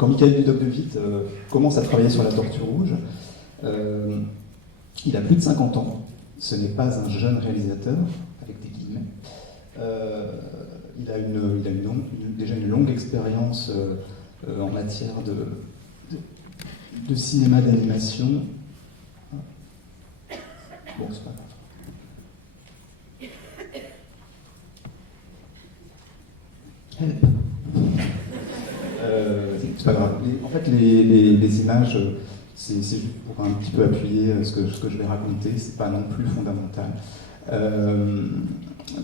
quand Michael Dudok de Witt commence à travailler sur La Tortue Rouge, il a plus de 50 ans. Ce n'est pas un jeune réalisateur, avec des guillemets. Il a déjà une longue expérience en matière de cinéma d'animation. Bon, c'est pas grave. Help. C'est pas grave. En fait, les images, c'est juste pour un petit peu appuyer ce que je vais raconter, c'est pas non plus fondamental.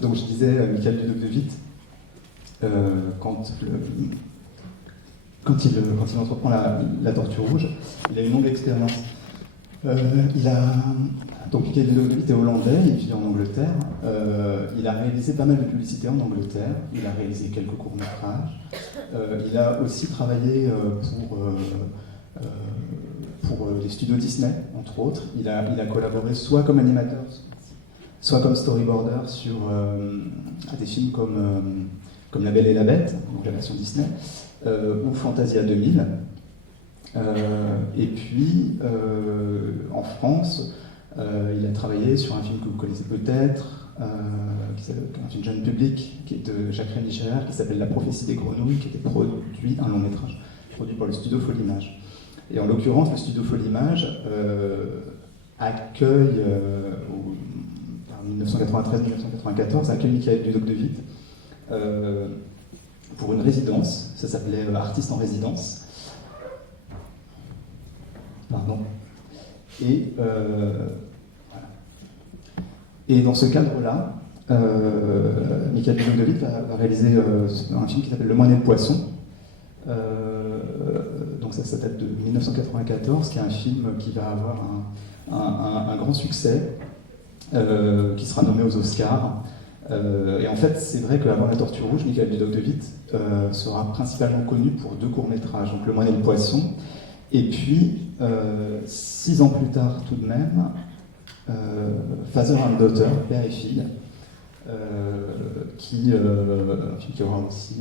Donc je disais, Michael Dudok de Witt, quand il entreprend la Tortue Rouge, il a une longue expérience. Donc Michael Dudok de Witt est hollandais, il vit en Angleterre. Il a réalisé pas mal de publicités en Angleterre. Il a réalisé quelques courts-métrages. Il a aussi travaillé pour les studios Disney, entre autres. Il a collaboré soit comme animateur, soit comme storyboarder sur des films comme La Belle et la Bête, donc la version Disney, ou Fantasia 2000. Et puis, en France, il a travaillé sur un film que vous connaissez peut-être, un film jeune public, qui est de Jacques-Rémy Gérard, qui s'appelle La prophétie des grenouilles, qui était produit, un long métrage, produit par le studio Folimage. Et en l'occurrence, le studio Folimage accueille, en 1993-1994, accueille Michael Dudok de Witt pour une résidence, ça s'appelait Artiste en résidence. Pardon. Et, voilà. Et dans ce cadre-là, Michael Dudok de Witt va réaliser un film qui s'appelle Le Moine et le Poisson. Donc ça date de 1994, qui est un film qui va avoir un grand succès, qui sera nommé aux Oscars. Et en fait, c'est vrai qu'avant La Tortue Rouge, Michael Dudok de Witt sera principalement connu pour deux courts-métrages, donc Le Moine et le Poisson. Et puis, 6 ans plus tard, tout de même, Father and Daughter, Père et Fille, qui aura aussi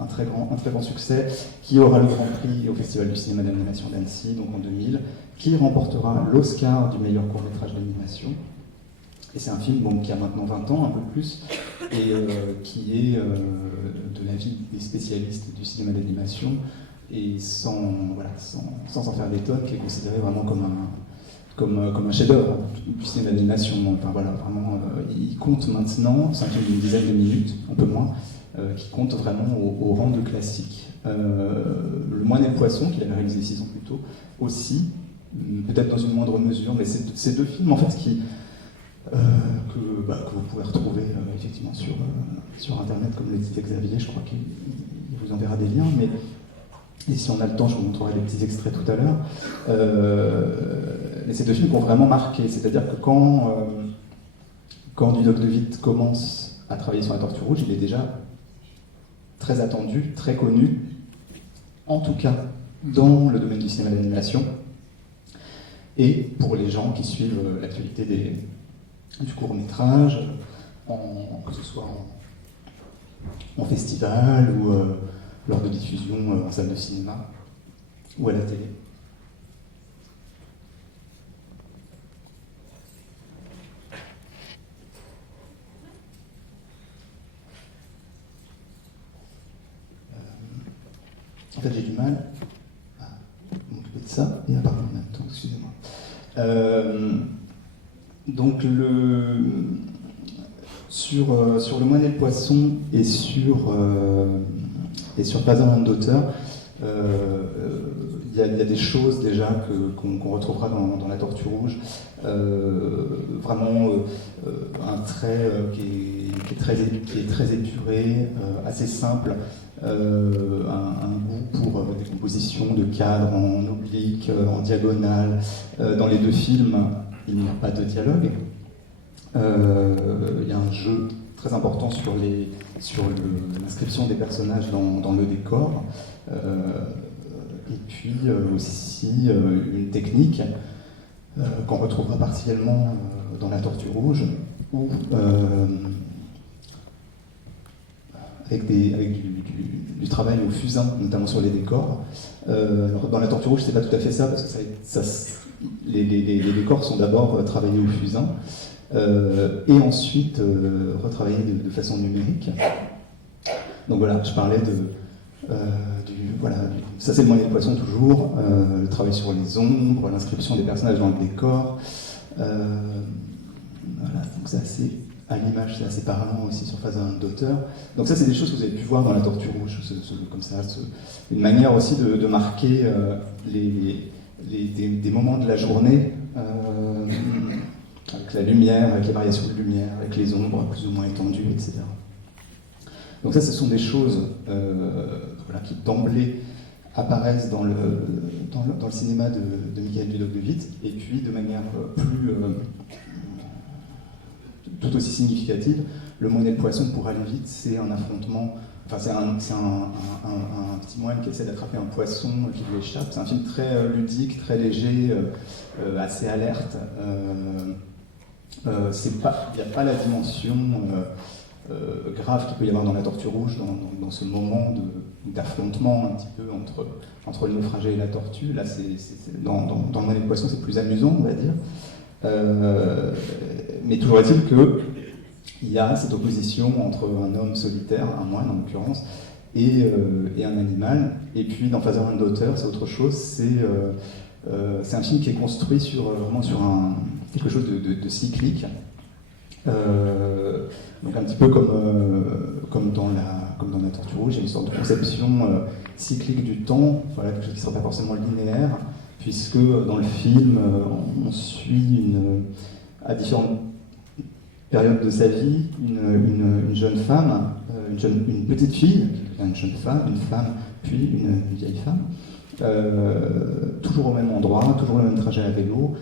un très grand succès, qui aura le Grand Prix au Festival du cinéma d'animation d'Annecy, donc en 2000, qui remportera l'Oscar du meilleur court-métrage d'animation. Et c'est un film qui a maintenant 20 ans, un peu plus, et qui est, de l'avis des spécialistes du cinéma d'animation, et sans en faire des tonnes, qui est considéré vraiment comme un chef-d'œuvre du cinéma d'animation. Enfin, voilà, vraiment, il compte maintenant, c'est un film d'une dizaine de minutes, un peu moins, qui compte vraiment au rang de classique. Le Moine et le Poisson, qu'il avait réalisé 6 ans plus tôt, aussi, peut-être dans une moindre mesure, mais c'est deux films en fait que vous pouvez retrouver effectivement sur Internet, comme le disait Xavier, je crois qu'il vous enverra des liens, et si on a le temps, je vous montrerai des petits extraits tout à l'heure. Mais c'est deux films qui ont vraiment marqué, c'est-à-dire que quand Dudok de Witt commence à travailler sur La Tortue Rouge, il est déjà très attendu, très connu, en tout cas dans le domaine du cinéma d'animation, et pour les gens qui suivent l'actualité du court-métrage, que ce soit en festival ou lors de diffusion en salle de cinéma ou à la télé. En fait, j'ai du mal à m'occuper de ça et à parler en même temps, excusez-moi. Donc, sur Le Moine et le Poisson et sur Father and Daughter, il y a des choses déjà qu'on retrouvera dans La Tortue Rouge. Vraiment un trait qui est très épuré, assez simple, un goût pour des compositions de cadres en oblique, en diagonale. Dans les deux films, il n'y a pas de dialogue. Il y a un jeu très important sur l'inscription des personnages dans le décor. Et puis aussi une technique qu'on retrouvera partiellement dans La Tortue Rouge, où avec du travail au fusain, notamment sur les décors. Alors, dans La Tortue Rouge, c'est pas tout à fait ça, parce que les décors sont d'abord travaillés au fusain, et ensuite retravaillés de façon numérique. Donc voilà, je parlais ça c'est le moyen des poissons toujours, le travail sur les ombres, l'inscription des personnages dans le décor. Voilà, donc c'est assez, à l'image, c'est assez parlant aussi sur phase d'auteur. Donc ça, c'est des choses que vous avez pu voir dans La Tortue Rouge, comme ça, une manière aussi de marquer des moments de la journée, avec la lumière, avec les variations de lumière, avec les ombres plus ou moins étendues, etc. Donc ça, ce sont des choses qui d'emblée apparaissent dans le cinéma de Michael Dudok de Witt, et puis de manière tout aussi significative, Le Monnaie de Poisson, pour aller vite, c'est un affrontement, c'est un petit moine qui essaie d'attraper un poisson qui lui échappe. C'est un film très ludique, très léger, assez alerte. Il n'y a pas la dimension grave qu'il peut y avoir dans La Tortue Rouge, dans ce moment d'affrontement un petit peu entre le naufragé et la tortue. Là, dans Le Monnaie de Poisson, c'est plus amusant, on va dire. Mais toujours est-il qu'il y a cette opposition entre un homme solitaire, un moine en l'occurrence, et un animal. Et puis dans Father and Daughter, c'est autre chose. C'est un film qui est construit vraiment sur quelque chose de cyclique. Donc un petit peu comme dans la Tortue Rouge, il y a une sorte de conception cyclique du temps, voilà, quelque chose qui ne serait pas forcément linéaire, puisque dans le film, on suit à différentes périodes de sa vie une jeune femme, une petite fille, une jeune femme, une femme, puis une vieille femme, toujours au même endroit, toujours le même trajet à vélo,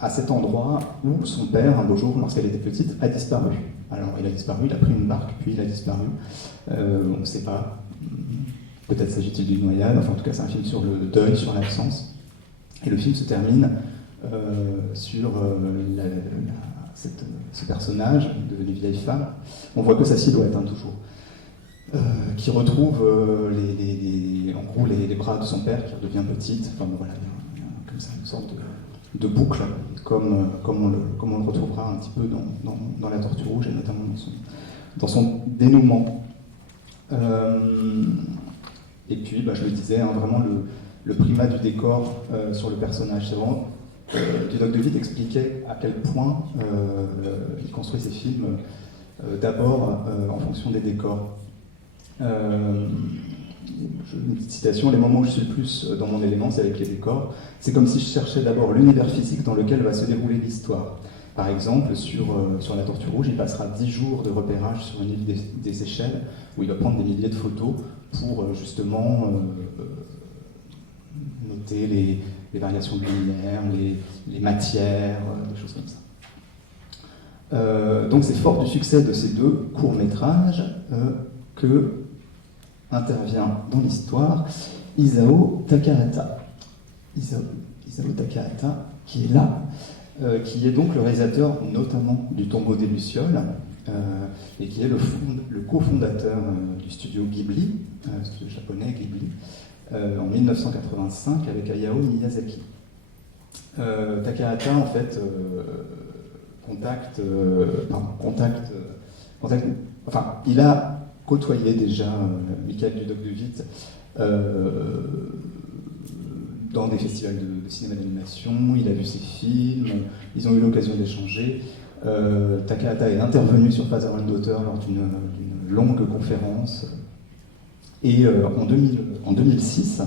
à cet endroit où son père, un beau jour, lorsqu'elle était petite, a disparu. Alors il a disparu, il a pris une barque, puis il a disparu. On ne sait pas. Peut-être s'agit-il d'une noyade, enfin en tout cas c'est un film sur le deuil, sur l'absence. Et le film se termine sur ce personnage de vieille femme. On voit que sa silhouette, toujours. Qui retrouve en gros les bras de son père, qui redevient petite. Enfin bon, voilà, il y a comme ça une sorte de boucle, comme on le retrouvera un petit peu dans La Tortue Rouge, et notamment dans son dénouement. Et puis, je le disais, vraiment le primat du décor sur le personnage. C'est vraiment, Dudok de Witt expliquait à quel point il construit ses films d'abord en fonction des décors. Une petite citation: les moments où je suis le plus dans mon élément, c'est avec les décors. C'est comme si je cherchais d'abord l'univers physique dans lequel va se dérouler l'histoire. Par exemple, sur La Tortue Rouge, il passera 10 jours de repérage sur une île des Seychelles, où il va prendre des milliers de photos pour justement noter les variations de lumière, les matières, des choses comme ça. Donc c'est fort du succès de ces deux courts-métrages que intervient dans l'histoire Isao Takahata. Isao Takahata, qui est là, qui est donc le réalisateur notamment du Tombeau des Lucioles, et qui est le cofondateur du studio Ghibli, studio japonais Ghibli, en 1985 avec Hayao Miyazaki. Takahata, en fait, il a côtoyé déjà Michael Dudok de Witt dans des festivals de cinéma d'animation, il a vu ses films, ils ont eu l'occasion d'échanger. Takahata est intervenu sur Father and Daughter lors d'une longue conférence. Et en 2006,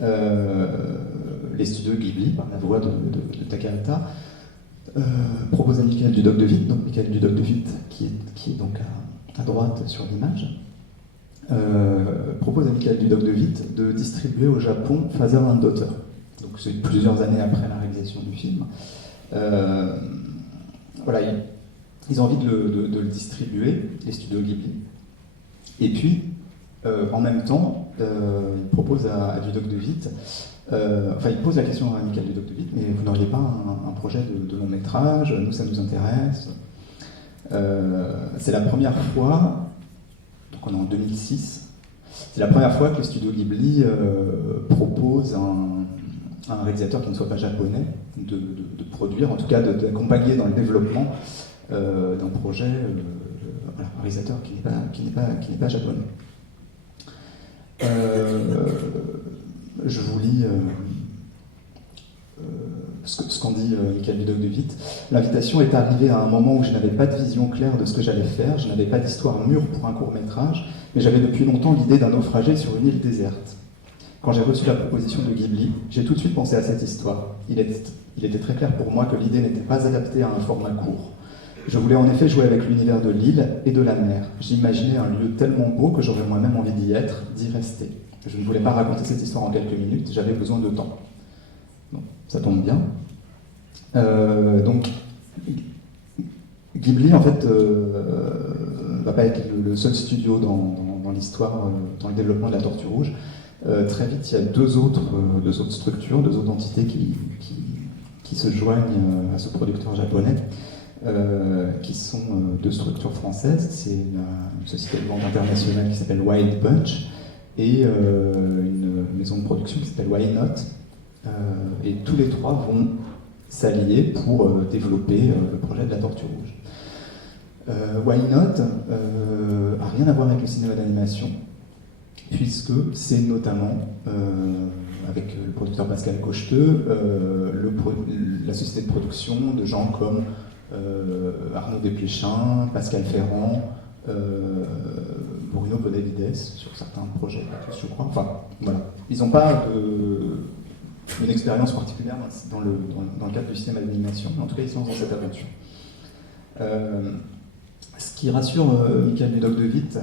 les studios Ghibli, par la voix de Takahata, proposent à Michael Dudok de Witt, donc Michael Dudok de Witt, qui est donc à droite sur l'image, propose à Michael Dudok de Witt de distribuer au Japon Father and Daughter. Donc c'est plusieurs années après la réalisation du film. Voilà, ils ont envie de le distribuer, les studios Ghibli. Et puis, en même temps, ils proposent à Dudok de Witt, ils posent la question à Michael Dudok de Witt, mais vous n'auriez pas un projet de long métrage? Nous, ça nous intéresse. C'est la première fois on est en 2006. C'est la première fois que le studio Ghibli propose à un réalisateur qui ne soit pas japonais de produire, en tout cas d'accompagner dans le développement d'un projet, voilà, un réalisateur qui n'est pas japonais. Je vous lis ce qu'en dit Michael Vidocq de Witt. L'invitation est arrivée à un moment où je n'avais pas de vision claire de ce que j'allais faire, je n'avais pas d'histoire mûre pour un court-métrage, mais j'avais depuis longtemps l'idée d'un naufragé sur une île déserte. Quand j'ai reçu la proposition de Ghibli, j'ai tout de suite pensé à cette histoire. Il était très clair pour moi que l'idée n'était pas adaptée à un format court. Je voulais en effet jouer avec l'univers de l'île et de la mer. J'imaginais un lieu tellement beau que j'aurais moi-même envie d'y être, d'y rester. Je ne voulais pas raconter cette histoire en quelques minutes, j'avais besoin de temps. Bon, ça tombe bien. Donc, Ghibli, en fait, va pas être le seul studio dans l'histoire, dans le développement de la Tortue Rouge. Très vite, il y a deux autres structures, deux autres entités qui se joignent à ce producteur japonais. Qui sont deux structures françaises. C'est une société de vente internationale qui s'appelle Wild Punch et une maison de production qui s'appelle Why Not. Et tous les trois vont s'allier pour développer le projet de la Tortue Rouge. Why Not a rien à voir avec le cinéma d'animation, puisque c'est notamment, avec le producteur Pascal Cocheteux, la société de production de gens comme Arnaud Desplechin, Pascal Ferrand, Bruno Benavides sur certains projets, je crois. Enfin, voilà. Ils n'ont pas une expérience particulière dans le cadre du cinéma d'animation, mais en tout cas, ils sont dans cette aventure. Ce qui rassure Michael Vidocq de Witt,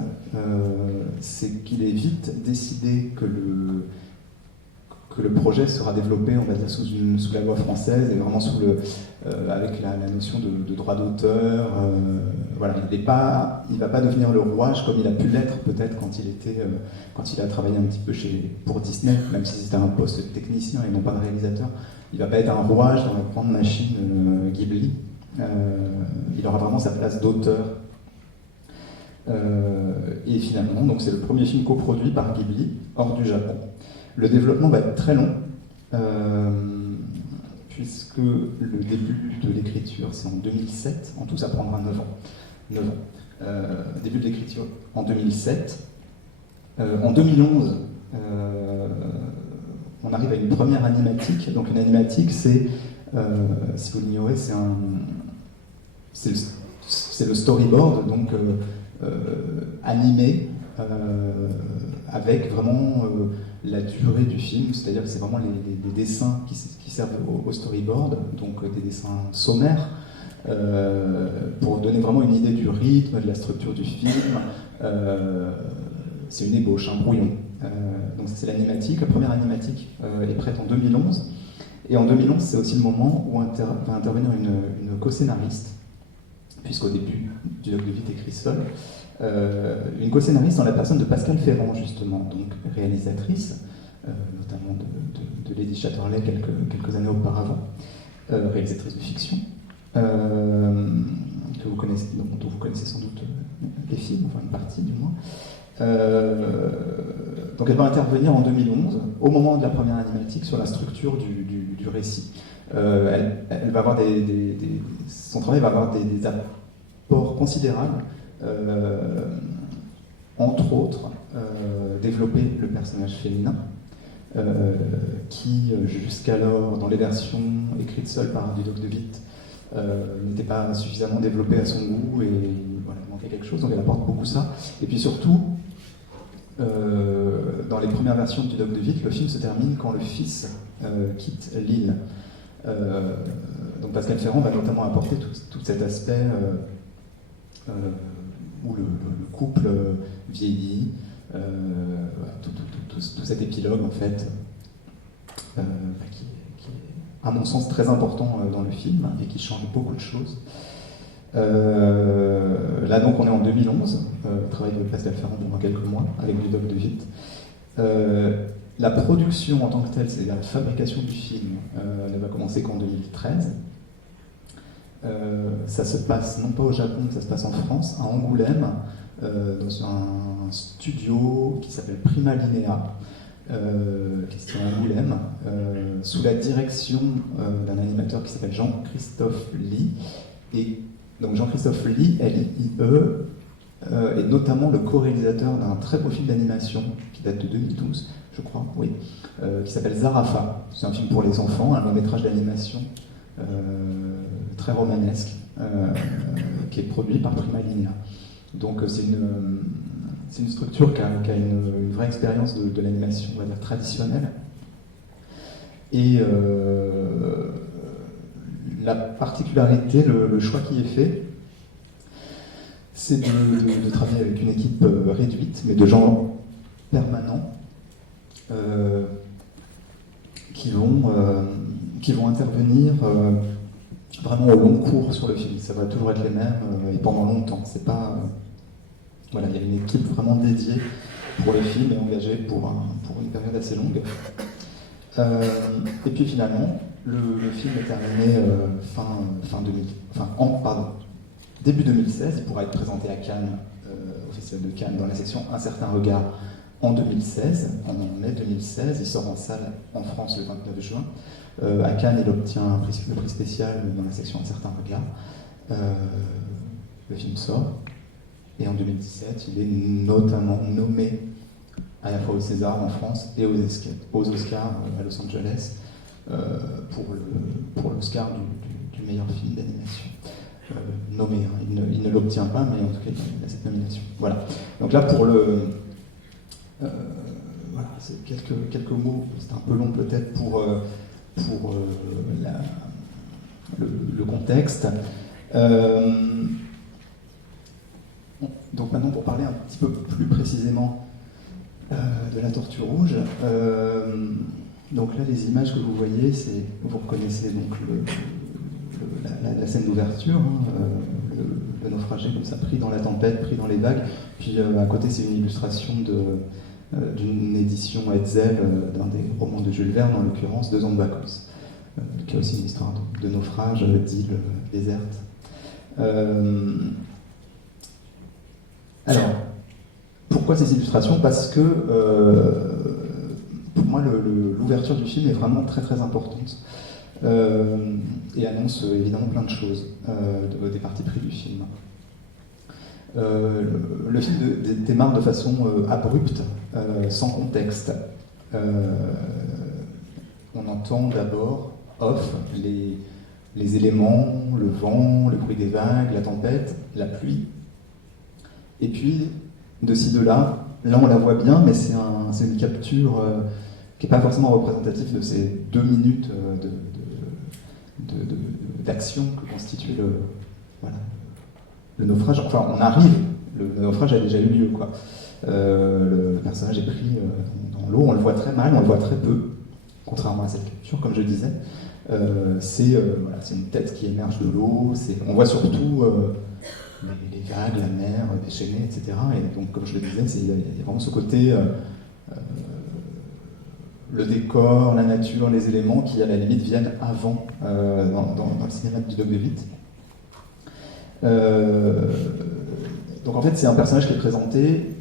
c'est qu'il est vite décidé que le projet sera développé, on va dire, sous la loi française et vraiment avec la notion de droit d'auteur. Voilà, il va pas devenir le rouage comme il a pu l'être peut-être quand il a travaillé un petit peu pour Disney, même si c'était un poste de technicien et non pas de réalisateur. Il va pas être un rouage dans la grande machine Ghibli. Il aura vraiment sa place d'auteur. Et finalement, donc c'est le premier film coproduit par Ghibli hors du Japon. Le développement va être très long, puisque le début de l'écriture, c'est en 2007. En tout, ça prendra 9 ans. Début de l'écriture en 2007. En 2011, on arrive à une première animatique. Donc une animatique, c'est, si vous l'ignorez, c'est le storyboard, donc animé, avec vraiment la durée du film, c'est-à-dire que c'est vraiment les dessins qui servent au storyboard, donc des dessins sommaires, pour donner vraiment une idée du rythme, de la structure du film. C'est une ébauche, un brouillon. Donc ça, c'est l'animatique. La première animatique est prête en 2011. Et en 2011, c'est aussi le moment où va intervenir une co-scénariste, puisqu'au début, Vidocq de Witt écrit seul. Une co-scénariste en la personne de Pascal Ferrand, justement, donc réalisatrice, notamment de Lady Chatterley quelques années auparavant, réalisatrice de fiction, dont vous connaissez sans doute les films, enfin une partie du moins. Donc elle va intervenir en 2011, au moment de la première animatique, sur la structure du récit. Elle va avoir son travail va avoir des apports considérables. Entre autres, développer le personnage féminin, qui jusqu'alors, dans les versions écrites seules par Vidocq de Witt, n'était pas suffisamment développé à son goût et voilà, il manquait quelque chose, donc elle apporte beaucoup ça. Et puis surtout, dans les premières versions de Vidocq de Witt, le film se termine quand le fils quitte l'île. Donc Pascal Ferrand va notamment apporter tout cet aspect où le couple vieillit, tout cet épilogue en fait, qui est à mon sens très important dans le film et qui change beaucoup de choses. Là donc on est en 2011, travail de Pascal Ferrand pendant quelques mois avec Vidocq de Witt. La production en tant que telle, c'est-à-dire la fabrication du film, ne va commencer qu'en 2013. Ça se passe non pas au Japon, ça se passe en France, à Angoulême, dans un studio qui s'appelle Prima Linea, qui se tient à Angoulême, sous la direction d'un animateur qui s'appelle Jean-Christophe Lee. Et donc Jean-Christophe Lee, L-I-E, est notamment le co-réalisateur d'un très beau film d'animation qui date de 2012, je crois, oui, qui s'appelle Zarafa. C'est un film pour les enfants, un long métrage d'animation très romanesque, qui est produit par Prima Linea. Donc c'est une structure qui a une vraie expérience de l'animation, on va dire, traditionnelle. Et la particularité, le choix qui est fait, c'est de travailler avec une équipe réduite, mais de gens permanents, qui vont intervenir vraiment au long cours sur le film. Ça va toujours être les mêmes et pendant longtemps. C'est pas voilà, il y a une équipe vraiment dédiée pour le film et engagée pour une période assez longue. Et puis finalement, le film est terminé début 2016. Il pourra être présenté à Cannes, au Festival de Cannes, dans la section Un certain regard en 2016, en mai 2016. Il sort en salle en France le 29 juin. À Cannes, il obtient le prix spécial dans la section Un certain regard. Le film sort. Et en 2017, il est notamment nommé à la fois au César en France et aux Oscars à Los Angeles pour l'Oscar du meilleur film d'animation. Nommé, hein. Il ne l'obtient pas, mais en tout cas, il a cette nomination. Voilà. Donc là, pour voilà, c'est quelques mots, c'est un peu long peut-être pour le contexte. Donc maintenant, pour parler un petit peu plus précisément de la Tortue Rouge, donc là, les images que vous voyez, vous reconnaissez donc la scène d'ouverture, hein, le naufragé comme ça, pris dans la tempête, pris dans les vagues. Puis à côté, c'est une illustration d'une édition Hetzel d'un des romans de Jules Verne, en l'occurrence, 2 ans de vacances, qui a aussi une histoire de naufrage, d'île déserte. Alors, pourquoi ces illustrations ? Parce que, pour moi, l'ouverture du film est vraiment très très importante et annonce évidemment plein de choses des parties pris du film. Le film démarre de façon abrupte, sans contexte. On entend d'abord, off, les éléments, le vent, le bruit des vagues, la tempête, la pluie. Et puis, de ci, de là on la voit bien, mais c'est une capture qui n'est pas forcément représentative de ces 2 minutes d'action que constitue le naufrage. Enfin, on arrive, le naufrage a déjà eu lieu, quoi. Le personnage est pris dans l'eau, on le voit très mal, on le voit très peu, contrairement à cette capture, comme je disais. C'est une tête qui émerge de l'eau, on voit surtout les vagues, la mer déchaînée, etc. Et donc, comme je le disais, il y a vraiment ce côté, le décor, la nature, les éléments qui, à la limite, viennent avant dans le cinéma de Vidocq de Witt. Donc, en fait, c'est un personnage qui est présenté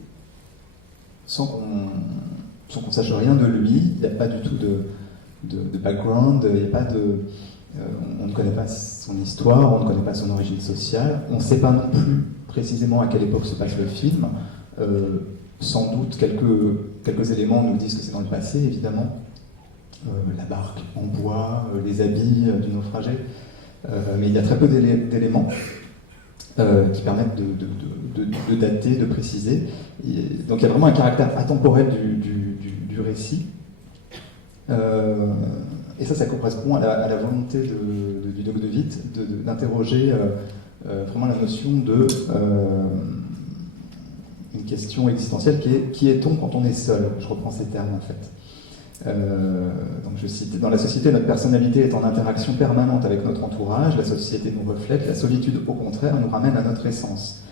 sans qu'on sache rien de lui. Il n'y a pas du tout de background, il n'y a pas on ne connaît pas son histoire, on ne connaît pas son origine sociale, on ne sait pas non plus précisément à quelle époque se passe le film. Sans doute quelques éléments nous disent que c'est dans le passé, évidemment. La barque en bois, les habits du naufragé, mais il y a très peu d'éléments qui permettent de dater, de préciser. Donc il y a vraiment un caractère atemporel du récit. Et ça correspond à la volonté de Vidocq de Witt d'interroger vraiment la notion une question existentielle qui est-on quand on est seul ? Je reprends ces termes en fait. Donc je cite, dans la société, notre personnalité est en interaction permanente avec notre entourage, la société nous reflète, la solitude au contraire nous ramène à notre essence.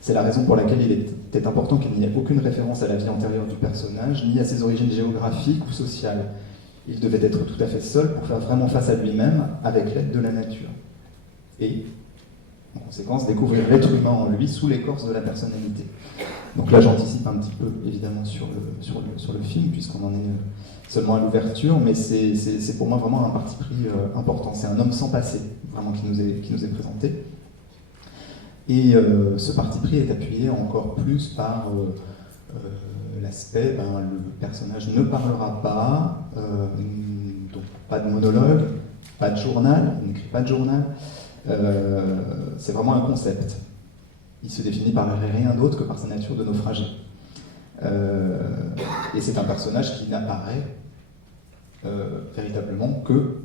C'est la raison pour laquelle il était important qu'il n'y ait aucune référence à la vie antérieure du personnage, ni à ses origines géographiques ou sociales. Il devait être tout à fait seul pour faire vraiment face à lui-même avec l'aide de la nature. Et, en conséquence, découvrir l'être humain en lui sous l'écorce de la personnalité. Donc là, j'anticipe un petit peu, évidemment, sur le film, puisqu'on en est seulement à l'ouverture, mais c'est pour moi vraiment un parti pris important. C'est un homme sans passé, vraiment, qui nous est présenté. Et ce parti pris est appuyé encore plus par l'aspect, le personnage ne parlera pas, donc pas de monologue, pas de journal, il n'écrit pas de journal. C'est vraiment un concept. Il se définit par rien d'autre que par sa nature de naufragé. Et c'est un personnage qui n'apparaît véritablement que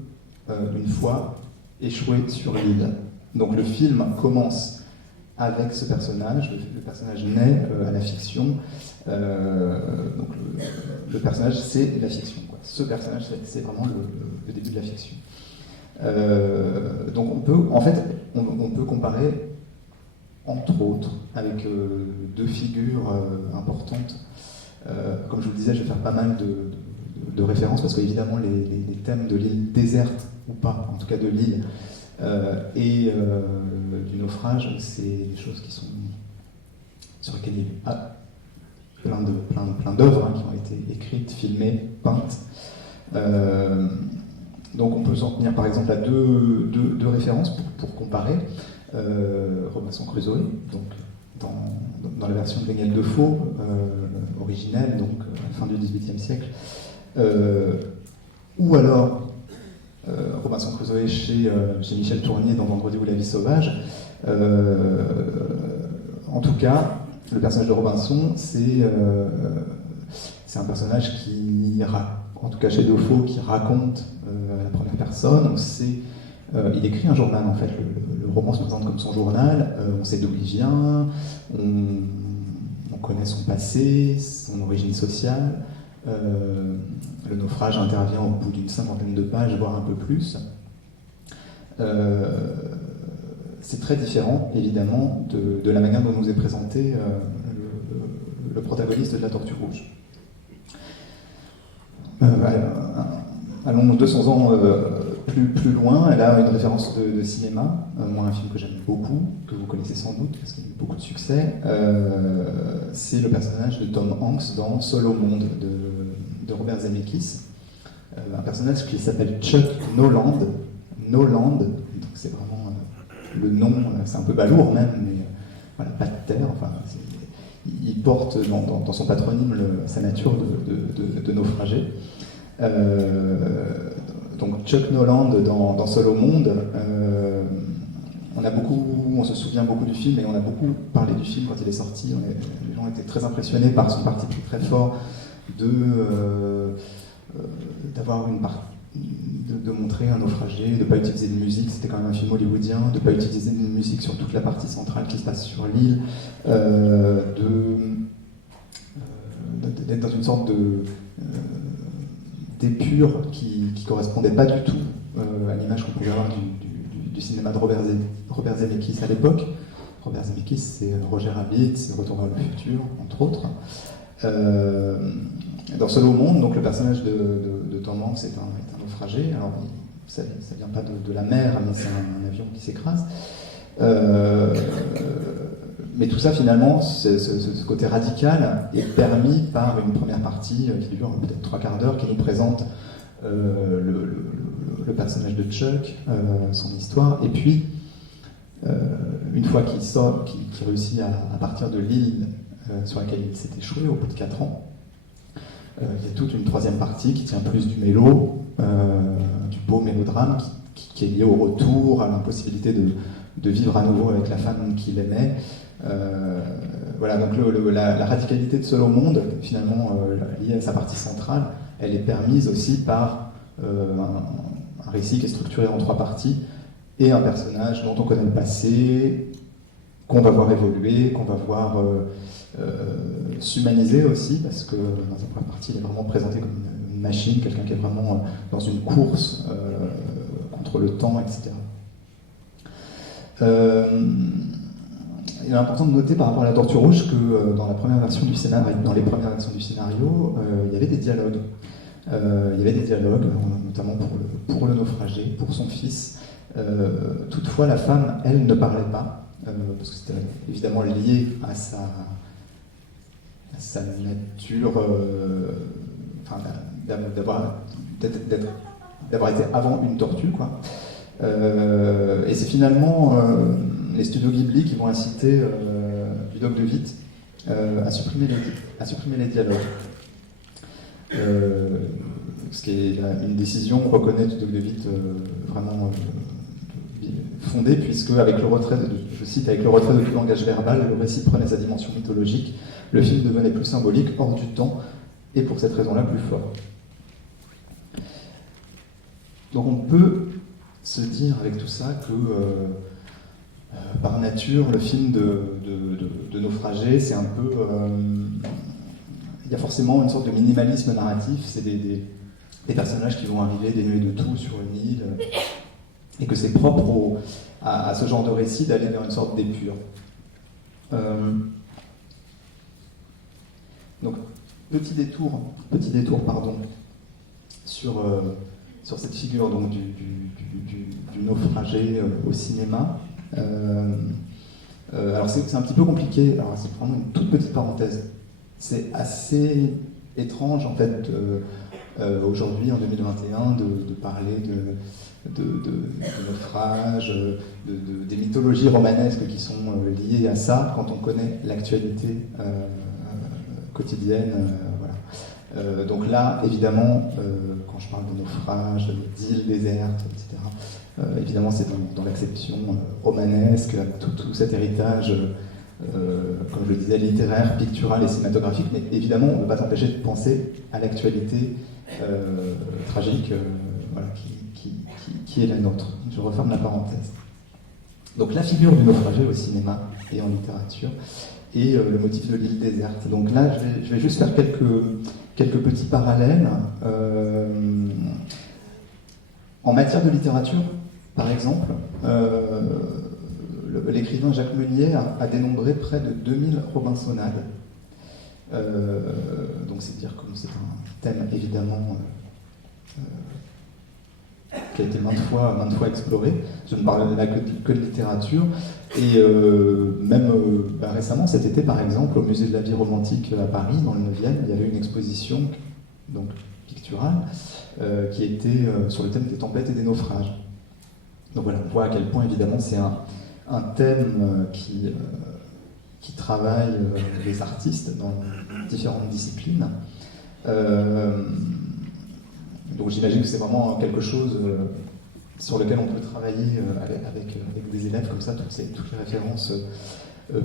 une fois échoué sur l'île. Donc le film commence avec ce personnage, le personnage naît à la fiction, donc le personnage c'est la fiction, quoi. Ce personnage c'est vraiment le début de la fiction. Donc on peut comparer entre autres avec deux figures importantes. Comme je vous le disais, je vais faire pas mal de références parce qu'évidemment les thèmes de l'île déserte ou pas, en tout cas de l'île, et du naufrage, c'est des choses qui sont sur lesquelles il y a plein d'œuvres qui ont été écrites, filmées, peintes. Donc on peut s'en tenir par exemple à deux références pour comparer. Robinson Crusoe, donc dans la version de Daniel Defoe, originelle, donc à la fin du XVIIIe siècle, ou alors Robinson Crusoe chez Michel Tournier dans Vendredi ou la vie sauvage. En tout cas, le personnage de Robinson, c'est un personnage qui, en tout cas chez Defoe, qui raconte à la première personne. Il écrit un journal, en fait. Le roman se présente comme son journal. On sait d'où il vient, on connaît son passé, son origine sociale. Le naufrage intervient au bout d'une 50aine de pages, voire un peu plus. C'est très différent, évidemment, de la manière dont nous est présenté le protagoniste de La Tortue Rouge. Allons 200 ans plus loin, elle a une référence de cinéma, moi un film que j'aime beaucoup, que vous connaissez sans doute parce qu'il a eu beaucoup de succès, c'est le personnage de Tom Hanks dans Seul au monde de Robert Zemeckis, un personnage qui s'appelle Chuck Noland, donc c'est vraiment le nom, c'est un peu balourd même, mais voilà, pas de terre, enfin, il porte dans son patronyme sa nature de naufragé. Donc Chuck Noland dans Seul au monde, on se souvient beaucoup du film et on a beaucoup parlé du film quand il est sorti. Les gens étaient très impressionnés par son parti pris très fort d'avoir de montrer un naufragé, de ne pas utiliser de musique, c'était quand même un film hollywoodien, de ne pas utiliser de musique sur toute la partie centrale qui se passe sur l'île, d'être dans une sorte d'épure qui ne correspondait pas du tout à l'image qu'on pouvait avoir du cinéma de Robert Zemeckis à l'époque. Robert Zemeckis, c'est Roger Rabbit, c'est Retour vers le futur, entre autres. Dans Seul au monde, donc le personnage de Tom Hanks est un naufragé. Alors, ça ne vient pas de la mer, mais c'est un avion qui s'écrase. Mais tout ça, finalement, ce côté radical est permis par une première partie qui dure peut-être 3/4 d'heure, qui nous présente le personnage de Chuck, son histoire, et puis, une fois qu'il réussit à partir de l'île sur laquelle il s'est échoué au bout de 4 ans, il y a toute une troisième partie qui tient plus du mélo, du beau mélodrame, qui est lié au retour, à l'impossibilité de vivre à nouveau avec la femme qu'il aimait. Voilà, donc la radicalité de Seul au monde, finalement liée à sa partie centrale, elle est permise aussi par un récit qui est structuré en 3 parties et un personnage dont on connaît le passé, qu'on va voir évoluer, qu'on va voir s'humaniser aussi, parce que dans sa première partie, il est vraiment présenté comme une machine, quelqu'un qui est vraiment dans une course contre le temps, etc. Il est important de noter par rapport à La Tortue Rouge que dans les premières versions du scénario, il y avait des dialogues. Notamment pour le naufragé, pour son fils. Toutefois, la femme, elle, ne parlait pas, parce que c'était évidemment lié à sa nature, enfin, d'avoir été avant une tortue, quoi. Et c'est finalement les studios Ghibli qui vont inciter Ludovic de Witt à supprimer les dialogues. Ce qui est une décision, reconnaît Ludovic de Witt vraiment fondée, puisque avec le retrait, je cite, avec le retrait de tout langage verbal, le récit prenait sa dimension mythologique, le film devenait plus symbolique, hors du temps, et pour cette raison-là plus fort. Donc on peut se dire avec tout ça que par nature, le film de Naufragé, c'est un peu... il y a forcément une sorte de minimalisme narratif, c'est des personnages qui vont arriver dénués de tout sur une île, et que c'est propre à ce genre de récit d'aller vers une sorte d'épure. Donc, petit détour, sur cette figure donc, du naufragé au cinéma. Alors c'est un petit peu compliqué, alors c'est vraiment une toute petite parenthèse. C'est assez étrange en fait aujourd'hui en 2021 de parler de naufrage, des mythologies romanesques qui sont liées à ça quand on connaît l'actualité quotidienne. Voilà. Donc là, évidemment, quand je parle de naufrage, d'îles désertes, etc., évidemment c'est dans l'acception romanesque, tout cet héritage, comme je le disais, littéraire, pictural et cinématographique, mais évidemment on ne peut pas s'empêcher de penser à l'actualité tragique voilà, qui est la nôtre. Je referme la parenthèse. Donc la figure du naufragé au cinéma et en littérature, et le motif de l'île déserte. Donc là, je vais juste faire quelques petits parallèles. En matière de littérature, par exemple, l'écrivain Jacques Meunier a dénombré près de 2000 Robinsonades. Donc c'est dire que c'est un thème évidemment qui a été maintes fois exploré. Je ne parle là que de littérature. Et même récemment, cet été par exemple, au Musée de la vie romantique à Paris, dans le 9e, il y avait une exposition donc, picturale qui était sur le thème des tempêtes et des naufrages. Donc voilà, on voit à quel point évidemment c'est un thème qui travaille les artistes dans différentes disciplines. Donc j'imagine que c'est vraiment quelque chose sur lequel on peut travailler avec des élèves comme ça, toutes les références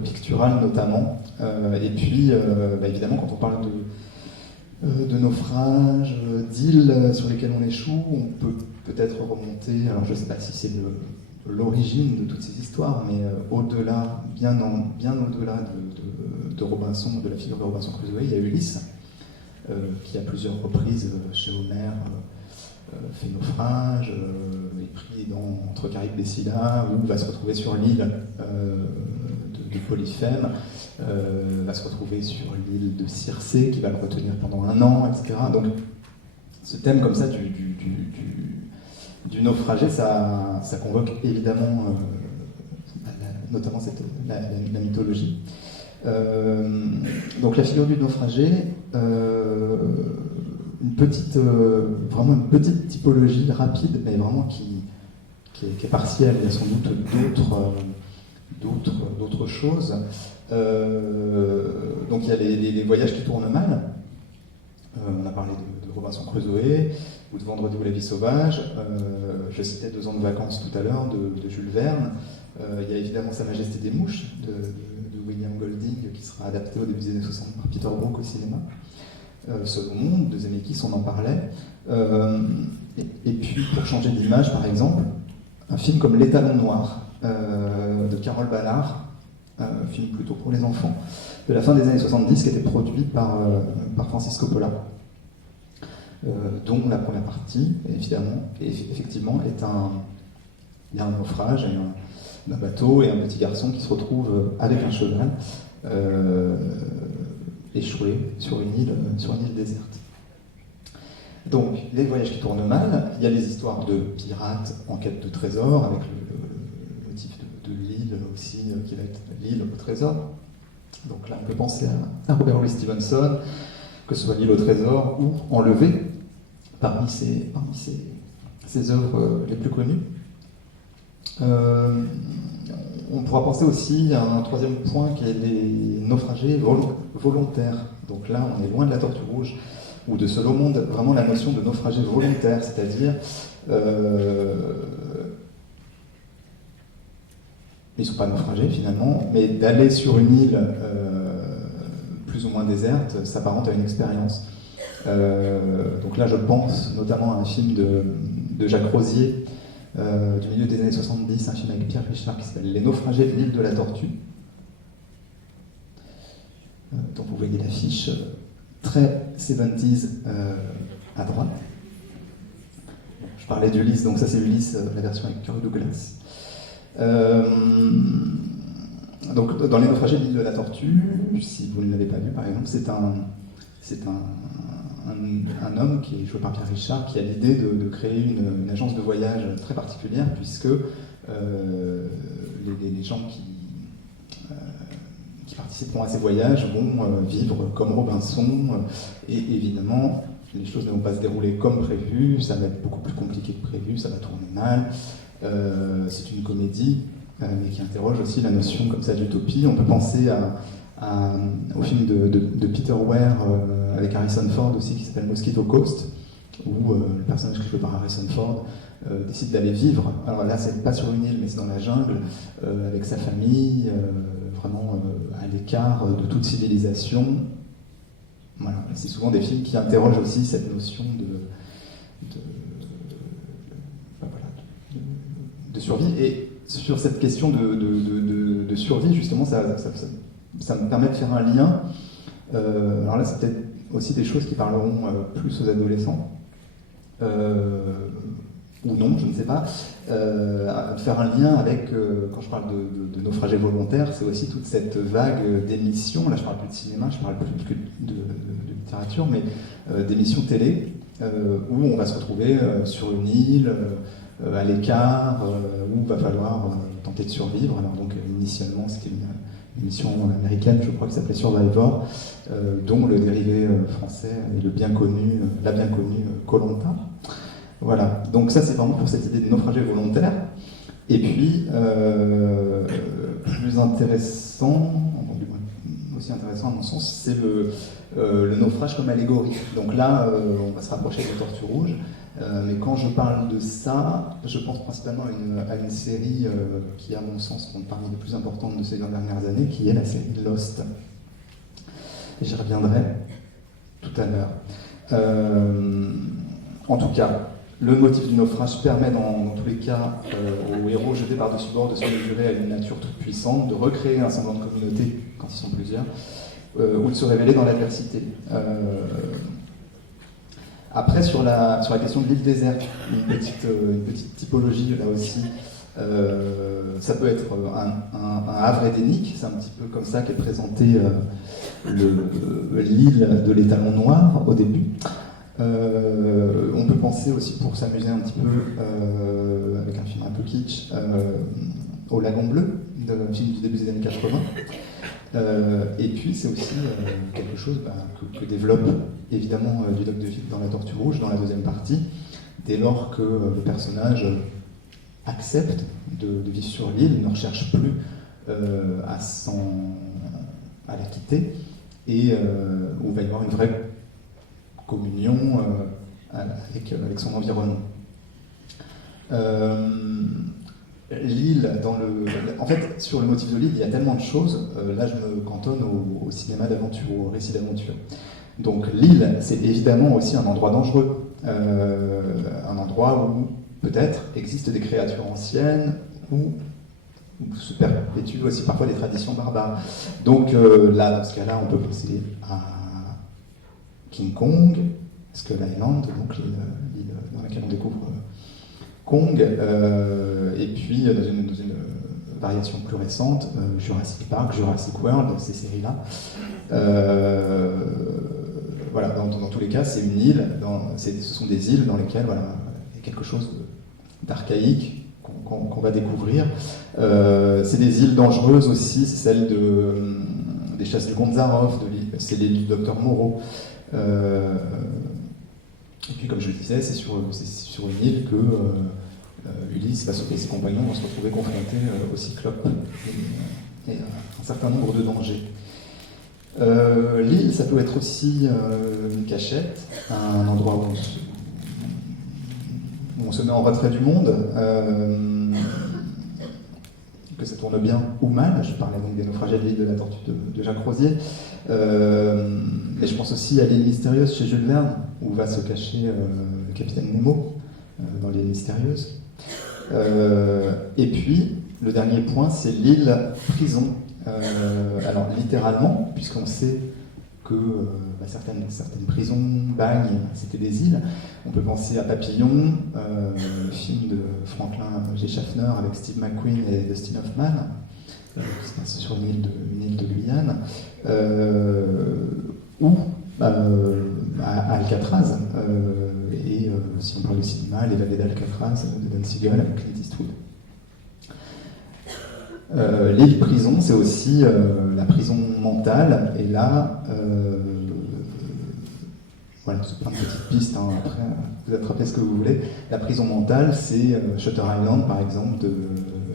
picturales notamment. Et puis évidemment quand on parle de naufrages, d'îles sur lesquelles on échoue, on peut peut-être remonter, alors je ne sais pas si c'est l'origine de toutes ces histoires, mais au-delà, bien au-delà de Robinson, de la figure de Robinson Crusoe, il y a Ulysse, qui à plusieurs reprises chez Homère fait naufrage, est pris entre Charybde et Scylla, ou va se retrouver sur l'île de Polyphème, va se retrouver sur l'île de Circé, qui va le retenir pendant 1 an, etc. Donc ce thème comme ça du naufragé, ça convoque évidemment notamment la mythologie. Donc la figure du naufragé, vraiment une petite typologie rapide, mais vraiment qui est partielle. Il y a sans doute d'autres choses. Donc il y a les voyages qui tournent mal. On a parlé de Robinson Crusoe ou de Vendredi ou la vie sauvage. Je citais 2 ans de vacances tout à l'heure de Jules Verne. Il y a évidemment Sa Majesté des Mouches de William Golding qui sera adapté au début des années 60 par Peter Brook au cinéma. Second Monde de Zemeckis, on en parlait. Et puis pour changer d'image, par exemple, un film comme L'Étalon noir de Carole Ballard, film plutôt pour les enfants, de la fin des années 70, qui était produit par Francis Coppola, dont la première partie, évidemment, effectivement, il y a un naufrage d'un bateau et un petit garçon qui se retrouve avec un cheval échoué sur une île déserte. Donc, les voyages qui tournent mal, il y a les histoires de pirates en quête de trésors, avec le motif de l'île aussi, qui va être l'île au trésor. Donc là, on peut penser à Robert Louis Stevenson, que ce soit L'île au trésor ou Enlevé, parmi ses œuvres les plus connues. On pourra penser aussi à un troisième point qui est les naufragés volontaires. Donc là, on est loin de la Tortue Rouge ou de Seul au monde, vraiment la notion de naufragé volontaire, c'est-à-dire ils ne sont pas naufragés finalement, mais d'aller sur une île plus ou moins déserte s'apparente à une expérience. Donc là, je pense notamment à un film de Jacques Rosier du milieu des années 70, un film avec Pierre Richard qui s'appelle Les naufragés de l'île de la Tortue. Donc vous voyez l'affiche très 70s à droite. Je parlais d'Ulysse, donc ça c'est Ulysse, la version avec Kirk Douglas. Donc dans Les naufragés de l'île de la Tortue, si vous ne l'avez pas vu par exemple, c'est un homme qui est joué par Pierre Richard qui a l'idée de créer une agence de voyage très particulière puisque les gens qui participeront à ces voyages vont vivre comme Robinson et évidemment les choses ne vont pas se dérouler comme prévu, ça va être beaucoup plus compliqué que prévu, ça va tourner mal. C'est une comédie mais qui interroge aussi la notion comme ça d'utopie. On peut penser au film de Peter Weir avec Harrison Ford aussi qui s'appelle Mosquito Coast où le personnage qui est joué par Harrison Ford décide d'aller vivre. Alors là c'est pas sur une île mais c'est dans la jungle avec sa famille, vraiment à l'écart de toute civilisation. Voilà, c'est souvent des films qui interrogent aussi cette notion de survie. Et sur cette question de survie, justement, ça me permet de faire un lien. Alors là, c'est peut-être aussi des choses qui parleront plus aux adolescents. Ou non, je ne sais pas, faire un lien avec, quand je parle de naufragés volontaires, c'est aussi toute cette vague d'émissions, là je parle plus de cinéma, je parle plus que de littérature, mais d'émissions télé, où on va se retrouver sur une île, à l'écart, où il va falloir tenter de survivre. Alors donc initialement c'était une émission américaine, je crois, qui s'appelait Survivor, dont le dérivé français est la bien connue Koh-Lanta. Voilà, donc ça c'est vraiment pour cette idée de naufragé volontaire. Et puis, plus intéressant, aussi intéressant à mon sens, c'est le naufrage comme allégorie. Donc là, on va se rapprocher des Tortues Rouges, mais quand je parle de ça, je pense principalement à une série qui, à mon sens, compte parmi les plus importantes de ces 20 dernières années, qui est la série Lost. Et j'y reviendrai tout à l'heure. En tout cas, le motif du naufrage permet dans tous les cas aux héros jetés par-dessus bord de se mesurer à une nature toute puissante, de recréer un semblant de communauté quand ils sont plusieurs, ou de se révéler dans l'adversité. Après, sur la question de l'île déserte, une petite typologie là aussi. Ça peut être un havre édénique, c'est un petit peu comme ça qu'est présenté l'île de l'étalon noir au début. On peut penser aussi, pour s'amuser un petit peu, avec un film un peu kitsch, au Lagon Bleu, un film du début des années 80. Et puis c'est aussi quelque chose que développe évidemment Vidocq de Vic dans La Tortue Rouge, dans la deuxième partie, dès lors que le personnage accepte de vivre sur l'île, ne recherche plus à la quitter, et où il va y avoir une vraie communion avec son environnement. L'île, en fait, sur le motif de l'île, il y a tellement de choses. Là, je me cantonne au cinéma d'aventure, au récit d'aventure. Donc, l'île, c'est évidemment aussi un endroit dangereux, un endroit où peut-être existent des créatures anciennes, où se perpétuent aussi parfois des traditions barbares. Donc, là, dans ce cas-là, on peut penser à King Kong, Skull Island, donc l'île dans laquelle on découvre Kong, et puis dans une variation plus récente, Jurassic Park, Jurassic World, ces séries-là. Voilà, dans tous les cas, c'est une île, ce sont des îles dans lesquelles voilà, il y a quelque chose d'archaïque qu'on va découvrir. C'est des îles dangereuses aussi, c'est celle des chasses du Gonzarov, c'est l'île du docteur Moreau. Et puis, comme je le disais, c'est sur une île que Ulysse et ses compagnons vont se retrouver confrontés au Cyclope et un certain nombre de dangers. L'île, ça peut être aussi une cachette, un endroit où on se met en retrait du monde, que ça tourne bien ou mal. Je parlais donc des naufragés de l'île de la Tortue de Jacques Rosier. Mais je pense aussi à l'île mystérieuse chez Jules Verne, où va se cacher le capitaine Nemo dans l'île mystérieuse. Et puis, le dernier point, c'est l'île prison. Alors, littéralement, puisqu'on sait que certaines prisons, Bagne, c'était des îles. On peut penser à Papillon, le film de Franklin G. Schaffner avec Steve McQueen et Dustin Hoffman, c'est sur une île de Guyane, ou à Alcatraz, et si on parle de cinéma, Les Vallées d'Alcatraz de Dan Siegel avec Clint Eastwood. L'île prison, c'est aussi la prison mentale, et là, voilà, c'est plein de petites pistes, hein. Après vous attrapez ce que vous voulez. La prison mentale, c'est Shutter Island, par exemple,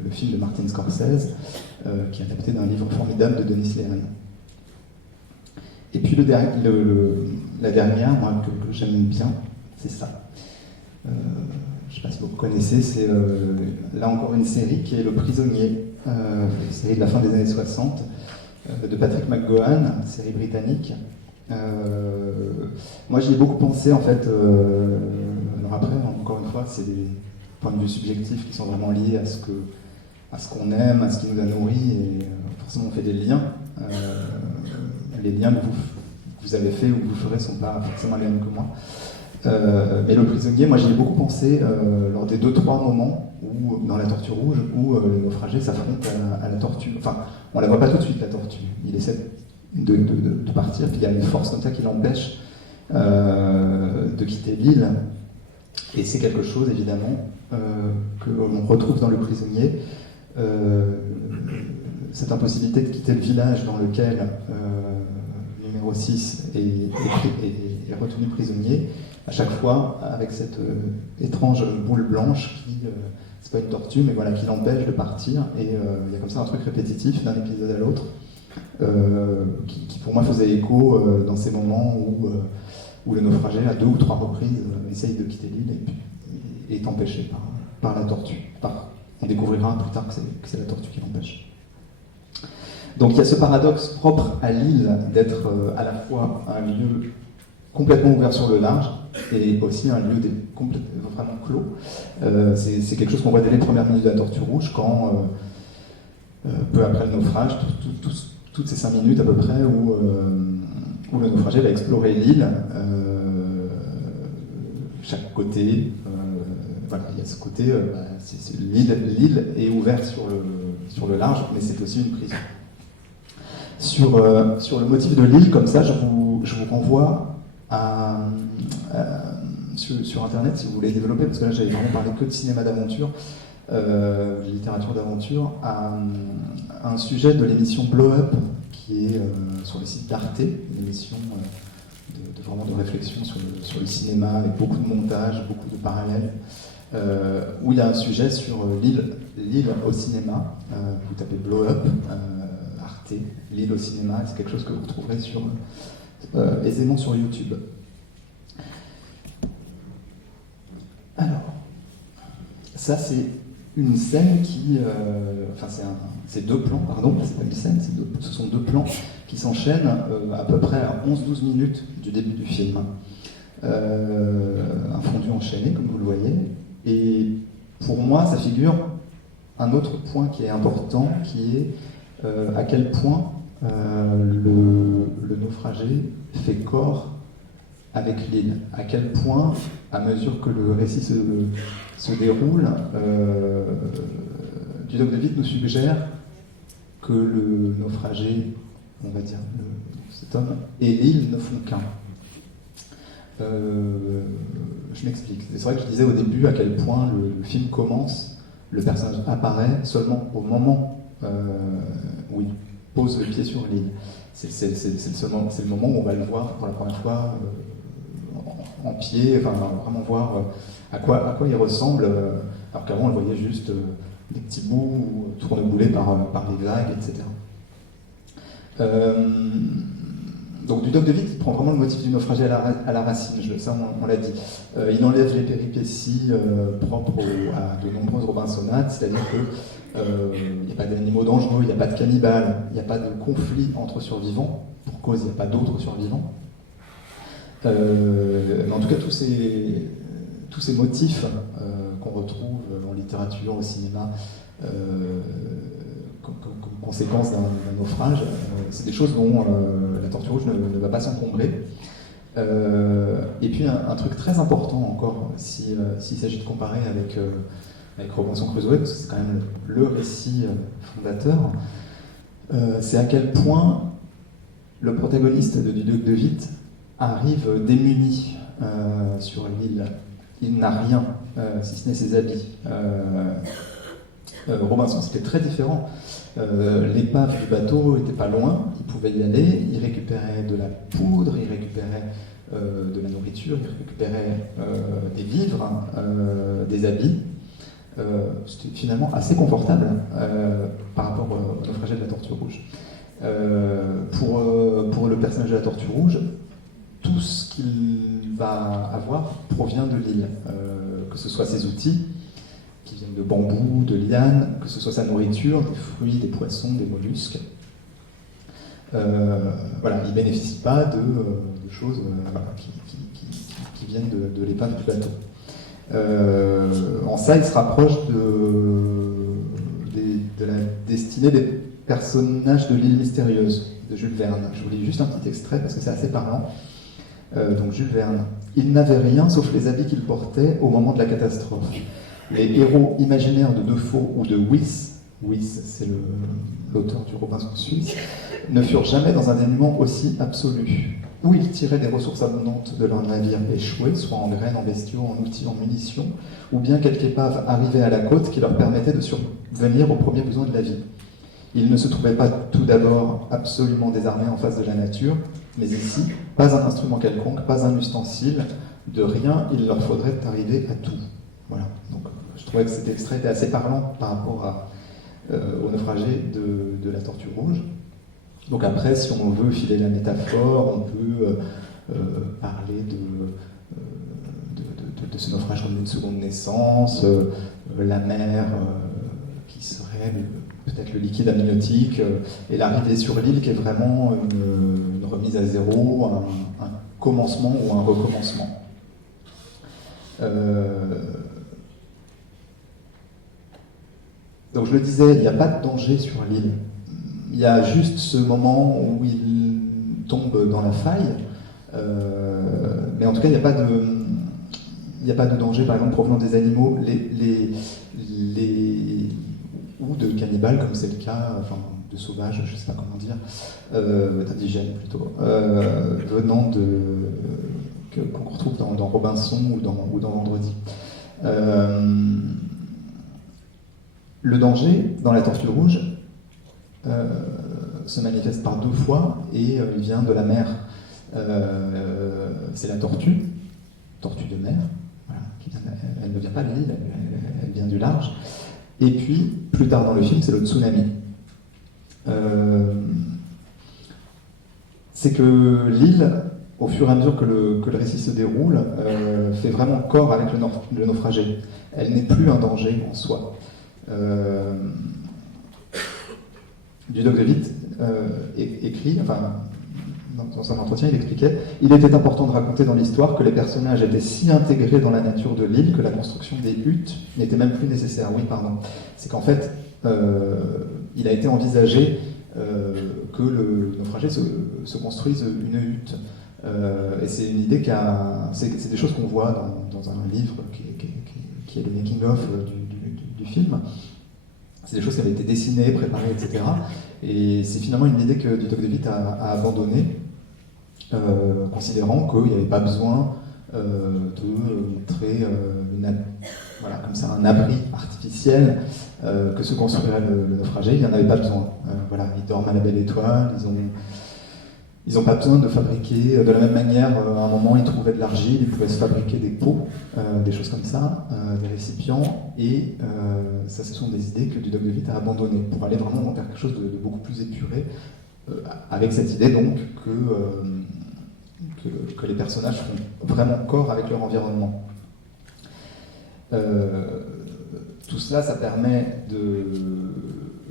le film de Martin Scorsese, qui est adapté d'un livre formidable de Denis Leary. Et puis la dernière, moi, que j'aime bien, c'est ça. Je ne sais pas si vous connaissez, c'est là encore une série qui est Le Prisonnier, une série de la fin des années 60, de Patrick McGowan, série britannique. Moi j'y ai beaucoup pensé en fait. Alors après, encore une fois, c'est des points de vue subjectifs qui sont vraiment liés à ce qu'on aime, à ce qui nous a nourris, et forcément on fait des liens. Les liens que vous avez faits ou que vous ferez ne sont pas forcément les mêmes que moi. Mais Le Prisonnier, moi j'y ai beaucoup pensé lors des 2-3 moments dans La Tortue Rouge où le naufragé s'affronte à la tortue. Enfin, on la voit pas tout de suite, la tortue. Il essaie de partir, puis il y a une force comme ça qui l'empêche de quitter l'île. Et c'est quelque chose, évidemment, que l'on retrouve dans Le Prisonnier. Cette impossibilité de quitter le village dans lequel numéro 6 est retenu prisonnier, à chaque fois avec cette étrange boule blanche qui, c'est pas une tortue, mais voilà, qui l'empêche de partir. Et il y a comme ça un truc répétitif d'un épisode à l'autre, qui pour moi faisait écho dans ces moments où le naufragé, à 2 ou 3 reprises, essaye de quitter l'île et est empêché par la tortue. On découvrira plus tard que c'est la tortue qui l'empêche. Donc il y a ce paradoxe propre à l'île d'être à la fois un lieu complètement ouvert sur le large et aussi un lieu vraiment clos. C'est quelque chose qu'on voit dès les premières minutes de La Tortue Rouge, quand peu après le naufrage, toutes ces 5 minutes à peu près où le naufragé va explorer l'île, chaque côté. Voilà, il y a ce côté, l'île est ouverte sur le large, mais c'est aussi une prison. Sur le motif de l'île, comme ça, je vous renvoie sur Internet, si vous voulez développer, parce que là j'avais vraiment parlé que de cinéma d'aventure, de littérature d'aventure, à un sujet de l'émission Blow Up, qui est sur le site d'Arte, une émission vraiment de réflexion sur le cinéma, avec beaucoup de montage, beaucoup de parallèles, où il y a un sujet sur l'île au cinéma. Vous tapez Blow Up, Arte, l'île au cinéma, c'est quelque chose que vous retrouverez aisément sur YouTube. Alors, ça c'est une scène qui... c'est 2 plans, pardon, c'est pas une scène, ce sont 2 plans qui s'enchaînent à peu près à 11-12 minutes du début du film. Un fondu enchaîné, comme vous le voyez. Et pour moi, ça figure un autre point qui est important, qui est à quel point le naufragé fait corps avec l'île. À quel point, à mesure que le récit se déroule, Dudok de Witt nous suggère que le naufragé, on va dire, cet homme, et l'île ne font qu'un. Je m'explique. C'est vrai que je disais au début à quel point le film commence, le personnage apparaît seulement au moment où pose le pied sur l'île. C'est le moment où on va le voir pour la première fois en pied, enfin vraiment voir à quoi il ressemble, alors qu'avant on le voyait juste des petits bouts tourneboulés par les vagues, etc. Donc du Duc de Witt, il prend vraiment le motif du naufragé à la racine, ça on l'a dit. Il enlève les péripéties propres à de nombreuses Robinsonades, c'est-à-dire qu'il n'y a pas d'animaux dangereux, il n'y a pas de cannibales, il n'y a pas de conflit entre survivants, pour cause il n'y a pas d'autres survivants. Mais en tout cas, tous ces motifs qu'on retrouve en littérature, au cinéma, comme conséquence d'un naufrage, c'est des choses dont la Tortue Rouge ne va pas s'encombrer. Et puis un truc très important encore, s'il s'agit de comparer avec Robinson Crusoe, parce que c'est quand même le récit fondateur, c'est à quel point le protagoniste du Duc de Witt arrive démuni sur l'île. Il n'a rien, si ce n'est ses habits. Robinson, c'était très différent. L'épave du bateau n'était pas loin, il pouvait y aller, il récupérait de la poudre, il récupérait de la nourriture, il récupérait des vivres, des habits. C'était finalement assez confortable par rapport au naufragé de la Tortue Rouge. Pour le personnage de la Tortue Rouge, tout ce qu'il va avoir provient de l'île, que ce soit ses outils, qui viennent de bambou, de lianes, que ce soit sa nourriture, des fruits, des poissons, des mollusques. Voilà, il ne bénéficie pas de choses qui viennent de l'épave du bateau. En ça, il se rapproche de la destinée des personnages de l'île mystérieuse de Jules Verne. Je vous lis juste un petit extrait parce que c'est assez parlant. Donc Jules Verne. Il n'avait rien sauf les habits qu'il portait au moment de la catastrophe. Les héros imaginaires de Defoe ou de Wyss, c'est l'auteur du Robinson suisse, ne furent jamais dans un dénuement aussi absolu. Où ils tiraient des ressources abondantes de leur navire échoué, soit en graines, en bestiaux, en outils, en munitions, ou bien quelque épave arrivée à la côte qui leur permettait de survenir aux premiers besoins de la vie. Ils ne se trouvaient pas tout d'abord absolument désarmés en face de la nature, mais ici, pas un instrument quelconque, pas un ustensile, de rien, il leur faudrait arriver à tout. Voilà. Donc, je trouvais que cet extrait était assez parlant par rapport au naufragé de la Tortue Rouge. Donc après, si on veut filer la métaphore, on peut parler de ce naufrage comme une seconde naissance, la mer qui serait peut-être le liquide amniotique, et l'arrivée sur l'île qui est vraiment une remise à zéro, un commencement ou un recommencement. Donc je le disais, il n'y a pas de danger sur l'île. Il y a juste ce moment où il tombe dans la faille, mais en tout cas, il n'y a pas de danger, par exemple, provenant des animaux, ou de cannibales, comme c'est le cas, enfin, de sauvages, je ne sais pas comment dire, d'indigènes plutôt, venant qu'on retrouve dans Robinson ou dans Vendredi. Le danger dans la Tortue Rouge se manifeste par deux fois et il vient de la mer. C'est la tortue de mer, voilà, elle ne vient pas de l'île, elle vient du large. Et puis, plus tard dans le film, c'est le tsunami. C'est que l'île, au fur et à mesure que le récit se déroule, fait vraiment corps avec le naufragé. Elle n'est plus un danger en soi. Du Duc de Witt écrit, enfin, dans son entretien, il expliquait « Il était important de raconter dans l'histoire que les personnages étaient si intégrés dans la nature de l'île que la construction des huttes n'était même plus nécessaire. » Oui, pardon. C'est qu'en fait, il a été envisagé que le naufragé se construise une hutte. Et c'est une idée c'est des choses qu'on voit dans un livre qui est le making-of du film. C'est des choses qui avaient été dessinées, préparées, etc. Et c'est finalement une idée que du Duc de Witt a abandonnée, considérant qu'il n'y avait pas besoin de montrer voilà, comme ça, un abri artificiel que se construirait le naufragé. Il n'y en avait pas besoin. Voilà, ils dorment à la belle étoile, ils n'ont pas besoin de fabriquer. De la même manière, à un moment, ils trouvaient de l'argile, ils pouvaient se fabriquer des pots, des choses comme ça, des récipients, et ça, ce sont des idées que Ludovic de Witt a abandonnées pour aller vraiment vers quelque chose de beaucoup plus épuré, avec cette idée donc que les personnages font vraiment corps avec leur environnement. Tout cela, ça permet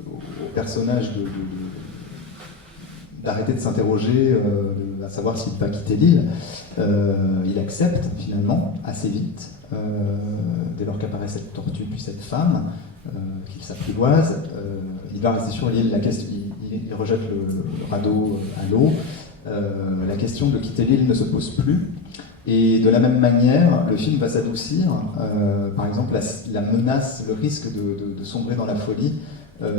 aux personnages d'arrêter de s'interroger, à savoir s'il va quitter l'île. Il accepte finalement assez vite, dès lors qu'apparaît cette tortue puis cette femme, qu'il s'apprivoise. Il va rester sur l'île, il rejette le radeau à l'eau. La question de quitter l'île ne se pose plus. Et de la même manière, le film va s'adoucir. Par exemple, la menace, le risque de sombrer dans la folie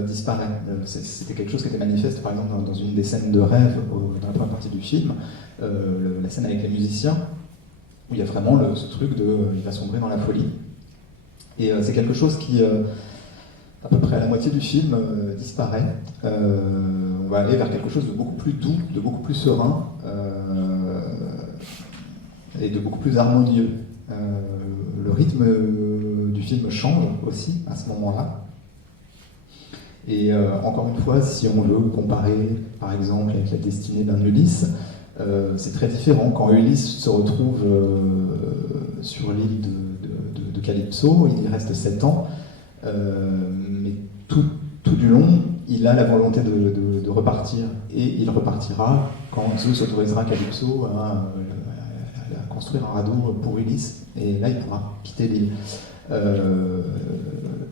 disparaît. C'était quelque chose qui était manifeste, par exemple, dans une des scènes de rêve, dans la première partie du film, la scène avec les musiciens, où il y a vraiment ce truc il va sombrer dans la folie. Et c'est quelque chose qui, à peu près à la moitié du film, disparaît. On va aller vers quelque chose de beaucoup plus doux, de beaucoup plus serein, et de beaucoup plus harmonieux. Le rythme du film change aussi à ce moment-là. Et encore une fois, si on veut comparer, par exemple, avec la destinée d'un Ulysse, c'est très différent. Quand Ulysse se retrouve sur l'île de Calypso, il y reste 7 ans, mais tout du long, il a la volonté de repartir, et il repartira quand Zeus autorisera Calypso à construire un radeau pour Ulysse, et là il pourra quitter l'île.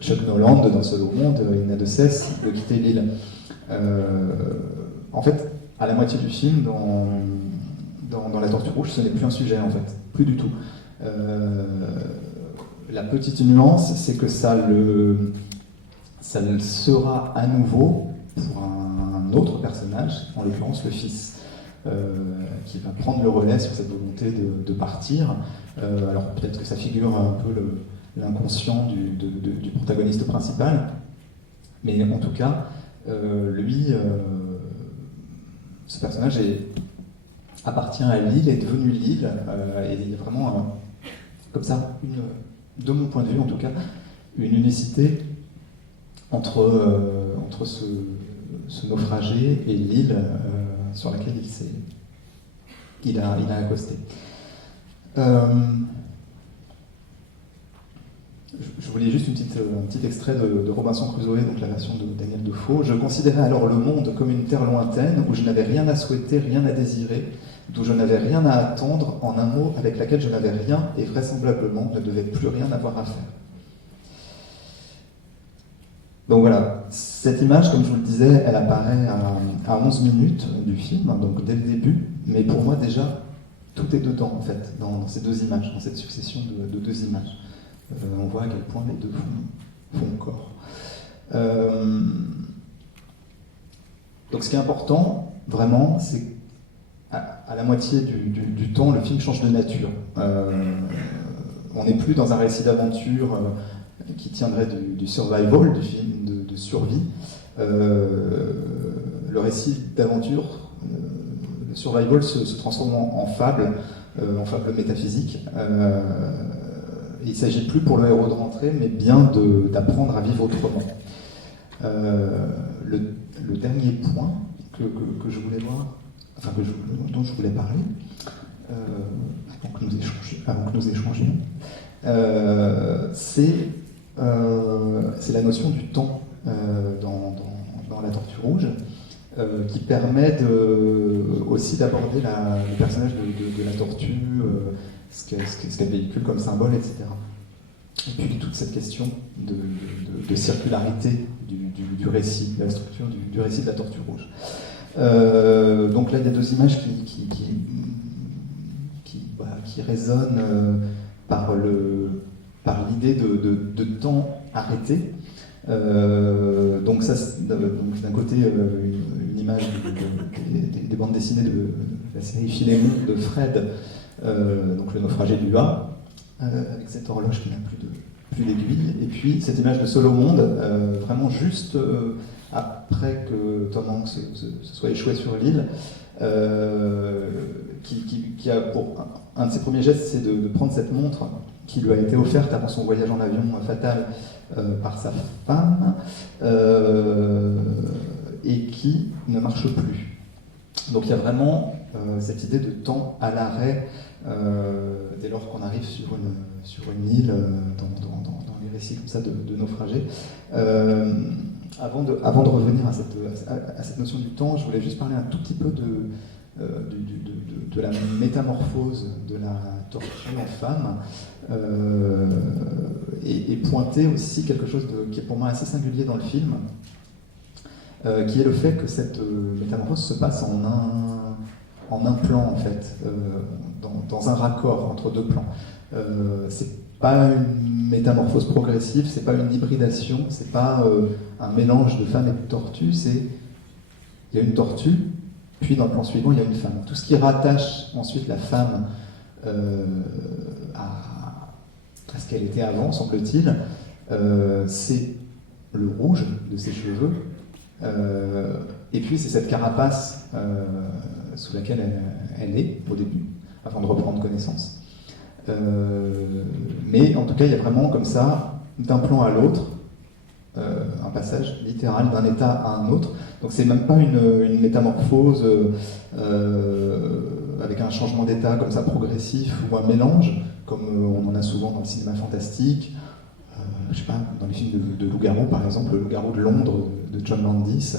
Chuck Noland, dans Seul au monde, il n'a de cesse de quitter l'île. En fait, à la moitié du film, dans La Tortue Rouge, ce n'est plus un sujet, en fait, plus du tout. La petite nuance, c'est que ça le sera à nouveau pour un autre personnage, en l'occurrence le fils, qui va prendre le relais sur cette volonté de partir. Alors peut-être que ça figure un peu l'inconscient du protagoniste principal, mais en tout cas, lui, ce personnage appartient à l'île, est devenu l'île, et il y a vraiment, comme ça, de mon point de vue en tout cas, une unicité entre ce naufragé et l'île sur laquelle il a accosté. Je voulais juste un petit extrait de Robinson Crusoe, donc la version de Daniel Defoe. Je considérais alors le monde comme une terre lointaine où je n'avais rien à souhaiter, rien à désirer, d'où je n'avais rien à attendre, en un mot avec laquelle je n'avais rien et vraisemblablement ne devais plus rien avoir à faire. Donc voilà, cette image, comme je vous le disais, elle apparaît à 11 minutes du film, donc dès le début, mais pour moi déjà, tout est dedans en fait, dans ces deux images, dans cette succession de deux images. On voit à quel point les deux font corps. Donc ce qui est important, vraiment, c'est qu'à la moitié du temps, le film change de nature. On n'est plus dans un récit d'aventure qui tiendrait du survival, du film de survie. Le récit d'aventure, le survival se transforme en fable métaphysique. Il ne s'agit plus pour le héros de rentrer, mais bien d'apprendre à vivre autrement. Le dernier point que je voulais voir, enfin dont je voulais parler, avant que nous échangions, c'est la notion du temps dans La Tortue Rouge, qui permet aussi d'aborder le personnage de la tortue, ce qu'elle véhicule comme symbole, etc. Et puis toute cette question de circularité du récit, de la structure du récit de La Tortue Rouge. Donc là, il y a deux images qui résonnent par l'idée de temps arrêté. Donc ça, d'un côté, une image des bandes dessinées de la série Philémon de Fred, donc le naufragé du A, avec cette horloge qui n'a plus d'aiguille. Et puis cette image de seul au monde, vraiment juste après que Tom Hanks se soit échoué sur l'île, qui a pour un de ses premiers gestes, c'est de prendre cette montre qui lui a été offerte avant son voyage en avion fatal par sa femme, et qui ne marche plus. Donc il y a vraiment cette idée de temps à l'arrêt dès lors qu'on arrive sur une île, dans les récits comme ça de naufragés. Avant de revenir à cette notion du temps, je voulais juste parler un tout petit peu de la métamorphose de la tortue en femme, et pointer aussi quelque chose qui est pour moi assez singulier dans le film, qui est le fait que cette métamorphose se passe en un plan, en fait, dans un raccord entre deux plans. C'est pas une métamorphose progressive, c'est pas une hybridation, c'est pas un mélange de femme et de tortue, il y a une tortue, puis dans le plan suivant, il y a une femme. Tout ce qui rattache ensuite la femme à ce qu'elle était avant, semble-t-il, c'est le rouge de ses cheveux, et puis c'est cette carapace sous laquelle elle est au début, avant de reprendre connaissance. Mais en tout cas, il y a vraiment comme ça, d'un plan à l'autre, un passage littéral d'un état à un autre. Donc c'est même pas une métamorphose avec un changement d'état comme ça progressif ou un mélange, comme on en a souvent dans le cinéma fantastique. Je sais pas, dans les films de loup-garou par exemple, le loup-garou de Londres de John Landis,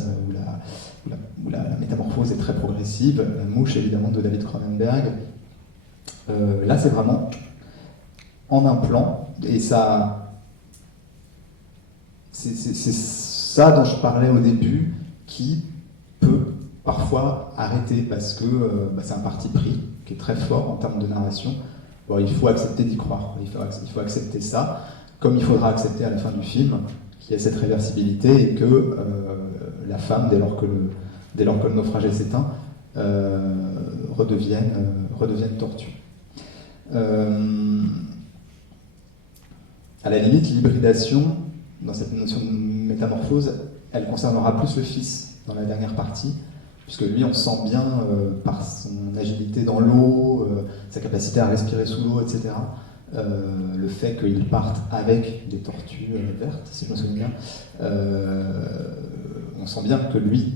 où la métamorphose est très progressive, la mouche évidemment de David Cronenberg. Là c'est vraiment en un plan, et ça, c'est ça dont je parlais au début, qui peut parfois arrêter parce que c'est un parti pris qui est très fort en termes de narration. Bon, il faut accepter d'y croire, il faut accepter ça, comme il faudra accepter à la fin du film qu'il y a cette réversibilité et que la femme, dès lors que le naufragé s'éteint, redevienne tortue. À la limite, l'hybridation, dans cette notion de métamorphose, elle concernera plus le fils dans la dernière partie, puisque lui, on sent bien, par son agilité dans l'eau, sa capacité à respirer sous l'eau, etc., le fait qu'il parte avec des tortues vertes, si je me souviens bien, on sent bien que lui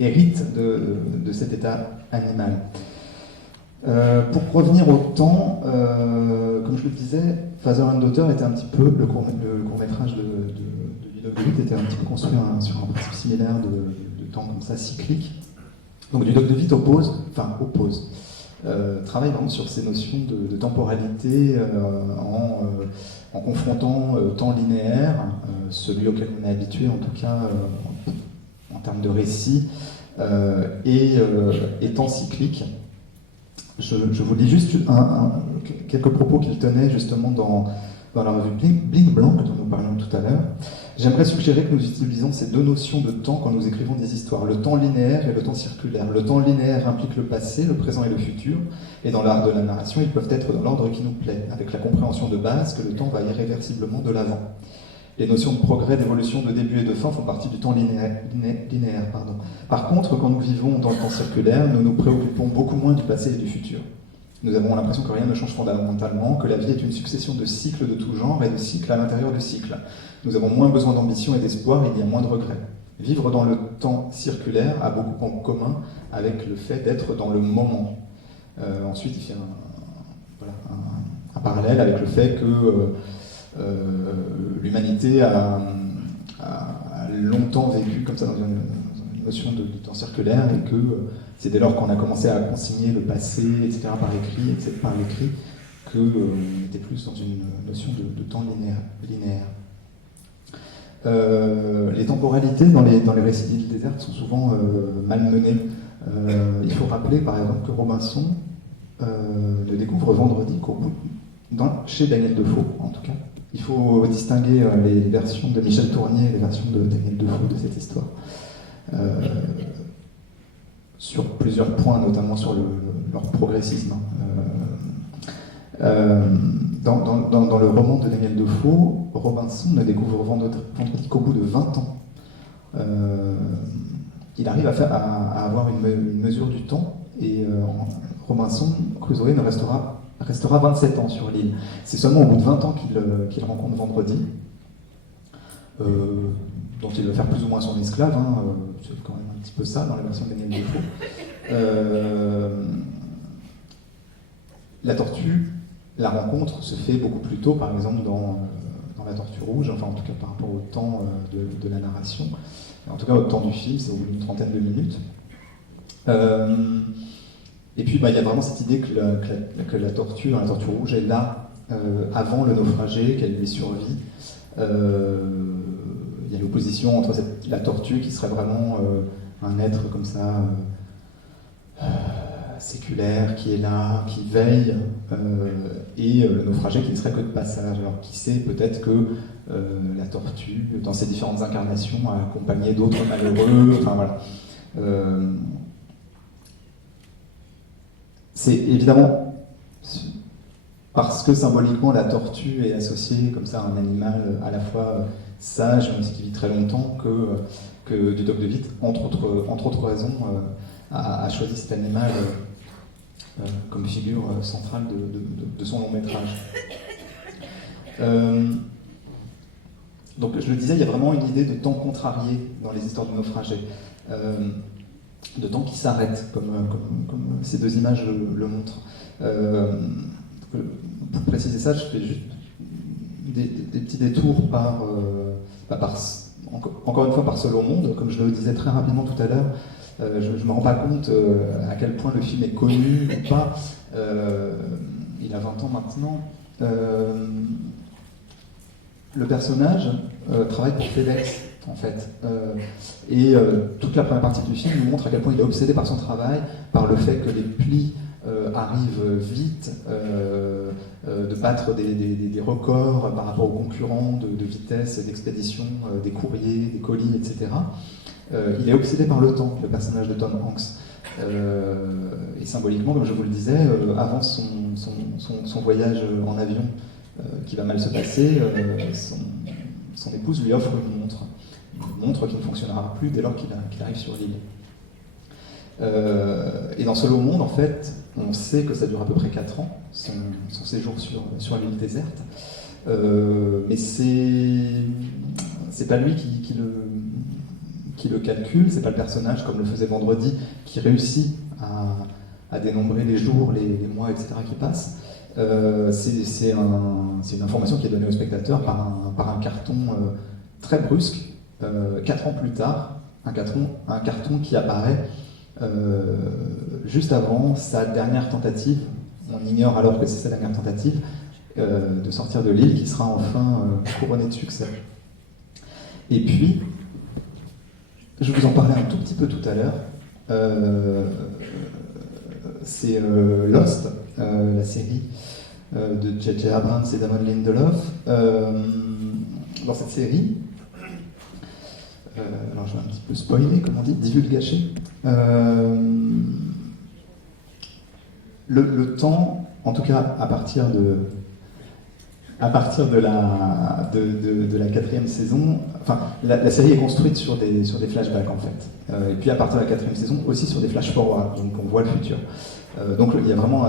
hérite de cet état animal. Pour revenir au temps, comme je le disais, Father and Daughter était un petit peu, le court-métrage de Dudok était un petit peu construit sur un principe similaire de temps comme ça, cyclique. Donc Dudok travaille vraiment sur ces notions de temporalité en confrontant temps linéaire, celui auquel on est habitué en tout cas en termes de récit, et temps cyclique. Je vous lis juste quelques propos qu'il tenait justement dans la revue Bling Blanc dont nous parlions tout à l'heure. J'aimerais suggérer que nous utilisons ces deux notions de temps quand nous écrivons des histoires, le temps linéaire et le temps circulaire. Le temps linéaire implique le passé, le présent et le futur, et dans l'art de la narration, ils peuvent être dans l'ordre qui nous plaît, avec la compréhension de base que le temps va irréversiblement de l'avant. Les notions de progrès, d'évolution, de début et de fin font partie du temps linéaire. Par contre, quand nous vivons dans le temps circulaire, nous nous préoccupons beaucoup moins du passé et du futur. Nous avons l'impression que rien ne change fondamentalement, que la vie est une succession de cycles de tout genre et de cycles à l'intérieur de cycles. Nous avons moins besoin d'ambition et d'espoir, il y a moins de regrets. Vivre dans le temps circulaire a beaucoup en commun avec le fait d'être dans le moment. Ensuite, il fait un parallèle avec le fait que l'humanité a longtemps vécu comme ça dans une notion de temps circulaire, et que c'est dès lors qu'on a commencé à consigner le passé, etc., par l'écrit, qu'on était plus dans une notion de temps linéaire. Les temporalités dans les récits d'îles désertes sont souvent malmenées. Il faut rappeler par exemple que Robinson le découvre vendredi, chez Daniel Defoe en tout cas. Il faut distinguer les versions de Michel Tournier et les versions de Daniel Defoe de cette histoire. Sur plusieurs points, notamment sur leur progressisme. dans le roman de Daniel Defoe, Robinson ne découvre Vendredi qu'au bout de 20 ans. Il arrive à avoir une mesure du temps, et Robinson Crusoe restera 27 ans sur l'île. C'est seulement au bout de 20 ans qu'il rencontre Vendredi, dont il va faire plus ou moins son esclave, hein, c'est quand même un petit peu ça dans la version de Daniel Defoe. La tortue, la rencontre se fait beaucoup plus tôt, par exemple dans La Tortue Rouge, enfin en tout cas par rapport au temps de la narration, en tout cas au temps du film, c'est au bout d'une trentaine de minutes. Et puis il y a vraiment cette idée que la tortue, dans La Tortue Rouge, est là avant le naufragé, qu'elle lui survit. Il y a l'opposition entre la tortue qui serait vraiment un être comme ça, séculaire, qui est là, qui veille, et le naufragé qui ne serait que de passage. Alors qui sait, peut-être que la tortue, dans ses différentes incarnations, a accompagné d'autres malheureux, enfin voilà. C'est évidemment parce que symboliquement la tortue est associée comme ça à un animal à la fois sage, mais aussi qui vit très longtemps, que Dudok de Witt, entre autres raisons, a choisi cet animal comme figure centrale de son long métrage. Donc je le disais, il y a vraiment une idée de temps contrarié dans les histoires de naufragés, de temps qui s'arrête, comme ces deux images le montrent. Pour préciser ça, je fais juste des petits détours encore une fois par Seul au monde, comme je le disais très rapidement tout à l'heure. Je ne me rends pas compte à quel point le film est connu ou pas. Il a 20 ans maintenant. Le personnage travaille pour FedEx, en fait. Et toute la première partie du film nous montre à quel point il est obsédé par son travail, par le fait que les plis arrivent vite, de battre des records par rapport aux concurrents de vitesse, d'expédition, des courriers, des colis, etc. Il est obsédé par le temps, le personnage de Tom Hanks. Et symboliquement, comme je vous le disais, avant son voyage en avion qui va mal se passer, son épouse lui offre une montre qui ne fonctionnera plus dès lors qu'il arrive sur l'île. Et dans Seul au monde, en fait, on sait que ça dure à peu près 4 ans, son séjour sur l'île déserte. Mais c'est pas lui qui le calcule, c'est pas le personnage, comme le faisait Vendredi, qui réussit à dénombrer les jours, les mois, etc. qui passent. C'est une information qui est donnée au spectateur par un carton très brusque, 4 ans plus tard, un carton qui apparaît juste avant sa dernière tentative, on ignore alors que c'est sa dernière tentative, de sortir de l'île, qui sera enfin couronnée de succès. Et puis, je vous en parlais un tout petit peu tout à l'heure, c'est Lost, la série de J.J. Abrams et Damon Lindelof. Dans cette série, alors je vais un petit peu spoiler, comme on dit, divulgacher. Le temps, en tout cas à partir de la 4e saison, enfin la série est construite sur des flashbacks en fait, et puis à partir de la 4e saison aussi sur des flash forward, donc on voit le futur. Donc il y a vraiment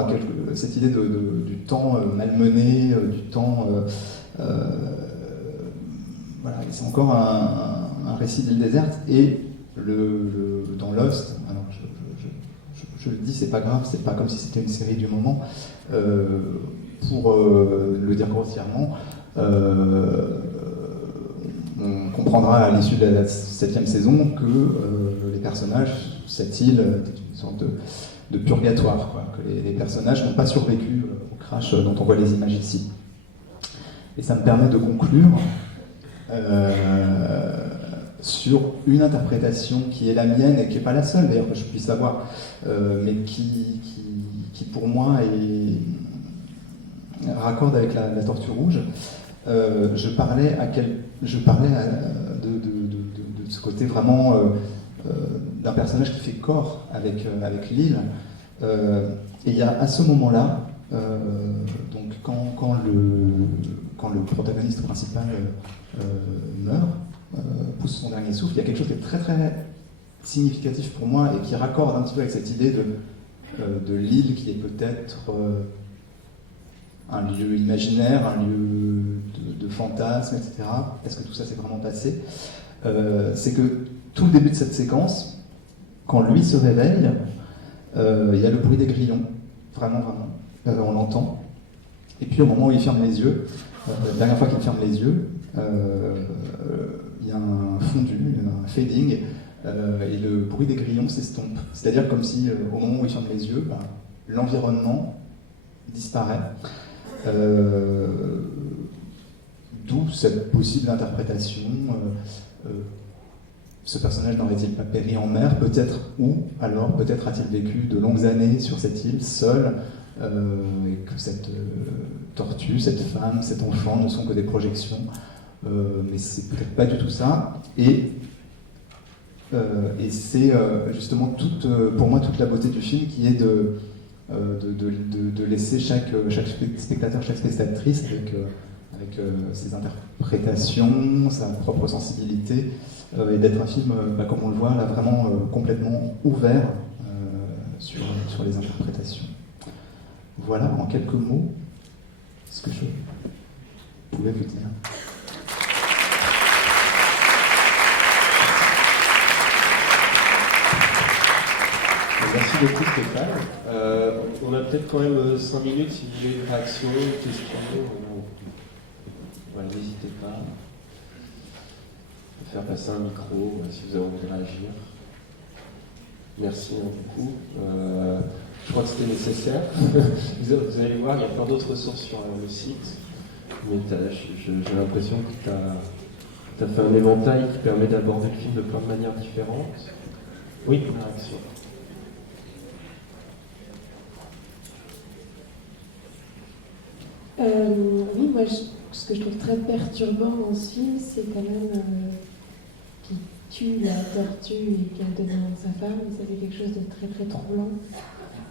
cette idée du temps malmené, du temps voilà, c'est encore un récit d'île déserte. Et dans Lost, alors je le dis, c'est pas grave, c'est pas comme si c'était une série du moment, pour le dire grossièrement, on comprendra à l'issue de la 7e saison que les personnages, cette île est une sorte de purgatoire, quoi, que les personnages n'ont pas survécu au crash dont on voit les images ici. Et ça me permet de conclure sur une interprétation qui est la mienne et qui n'est pas la seule d'ailleurs que je puisse avoir, mais qui pour moi raccorde avec la Tortue Rouge. Je parlais de ce côté vraiment d'un personnage qui fait corps avec l'île. Et il y a à ce moment-là Donc quand le protagoniste principal meurt, pousse son dernier souffle, il y a quelque chose qui est très très significatif pour moi et qui raccorde un petit peu avec cette idée de l'île qui est peut-être un lieu imaginaire, un lieu de fantasme, etc. Est-ce que tout ça s'est vraiment passé? C'est que tout le début de cette séquence, quand lui se réveille, il y a le bruit des grillons, vraiment, on l'entend. Et puis au moment où il ferme les yeux, la dernière fois qu'il ferme les yeux, il y a un fondu, un fading, et le bruit des grillons s'estompe. C'est-à-dire comme si au moment où il ferme les yeux, l'environnement disparaît. D'où cette possible interprétation. Ce personnage n'aurait-il pas péri en mer, peut-être, ou alors peut-être a-t-il vécu de longues années sur cette île, seul, et que cette tortue, cette femme, cet enfant ne sont que des projections. Mais c'est peut-être pas du tout ça. Et c'est justement pour moi toute la beauté du film qui est de laisser chaque spectateur, chaque spectatrice avec ses interprétations, sa propre sensibilité, et d'être un film, comme on le voit là, vraiment complètement ouvert sur les interprétations. Voilà, en quelques mots, ce que je pouvais vous dire. Merci beaucoup Stéphane. On a peut-être quand même 5 minutes si vous voulez une réaction, une question. Voilà, n'hésitez pas à faire passer un micro si vous avez envie de réagir. Merci beaucoup. Je crois que c'était nécessaire. Vous allez voir, il y a plein d'autres ressources sur le site. Mais j'ai l'impression que tu as fait un éventail qui permet d'aborder le film de plein de manières différentes. Oui, une réaction. Oui, moi, ce que je trouve très perturbant dans ce film, c'est quand même qu'il tue la tortue et qu'elle devient sa femme. Ça fait quelque chose de très très troublant.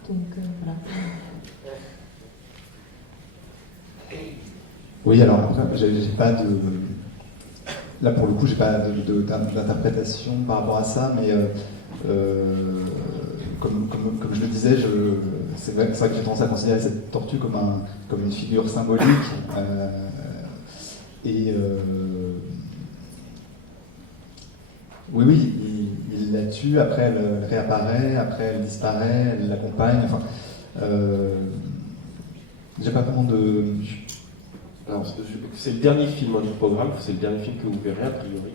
Donc voilà. Oui, alors après, j'ai pas de. Là pour le coup, j'ai pas d'interprétation par rapport à ça, mais comme je le disais, c'est vrai que j'ai tendance à considérer cette tortue comme une figure symbolique. Oui, il la tue, après elle réapparaît, après elle disparaît, elle l'accompagne. Enfin, j'ai pas vraiment de. Alors, c'est le dernier film du programme, c'est le dernier film que vous verrez a priori,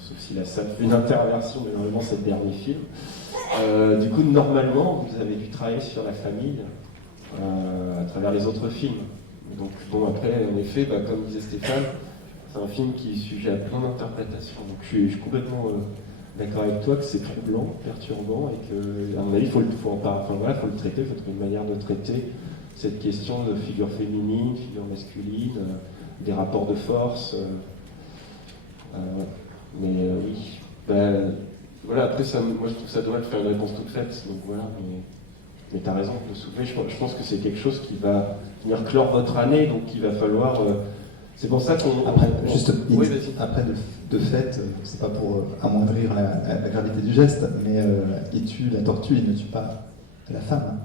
sauf si la salle fait une interversion, mais normalement c'est le dernier film. Du coup, normalement, vous avez dû travailler sur la famille à travers les autres films. Donc, bon, après, en effet, comme disait Stéphane, c'est un film qui est sujet à plein d'interprétations. Donc, je suis complètement d'accord avec toi que c'est troublant, perturbant, et que, à mon avis, il faut le traiter, il faut trouver une manière de traiter cette question de figure féminine, figure masculine, des rapports de force. Oui. Voilà, après, moi je trouve ça dommage de faire une réponse toute faite, donc voilà, mais tu as raison de soulever. Je pense que c'est quelque chose qui va venir clore votre année, donc il va falloir. C'est pour ça qu'on. Après, oui, après de fait, c'est pas pour amoindrir la gravité du geste, mais il tue la tortue, il ne tue pas la femme.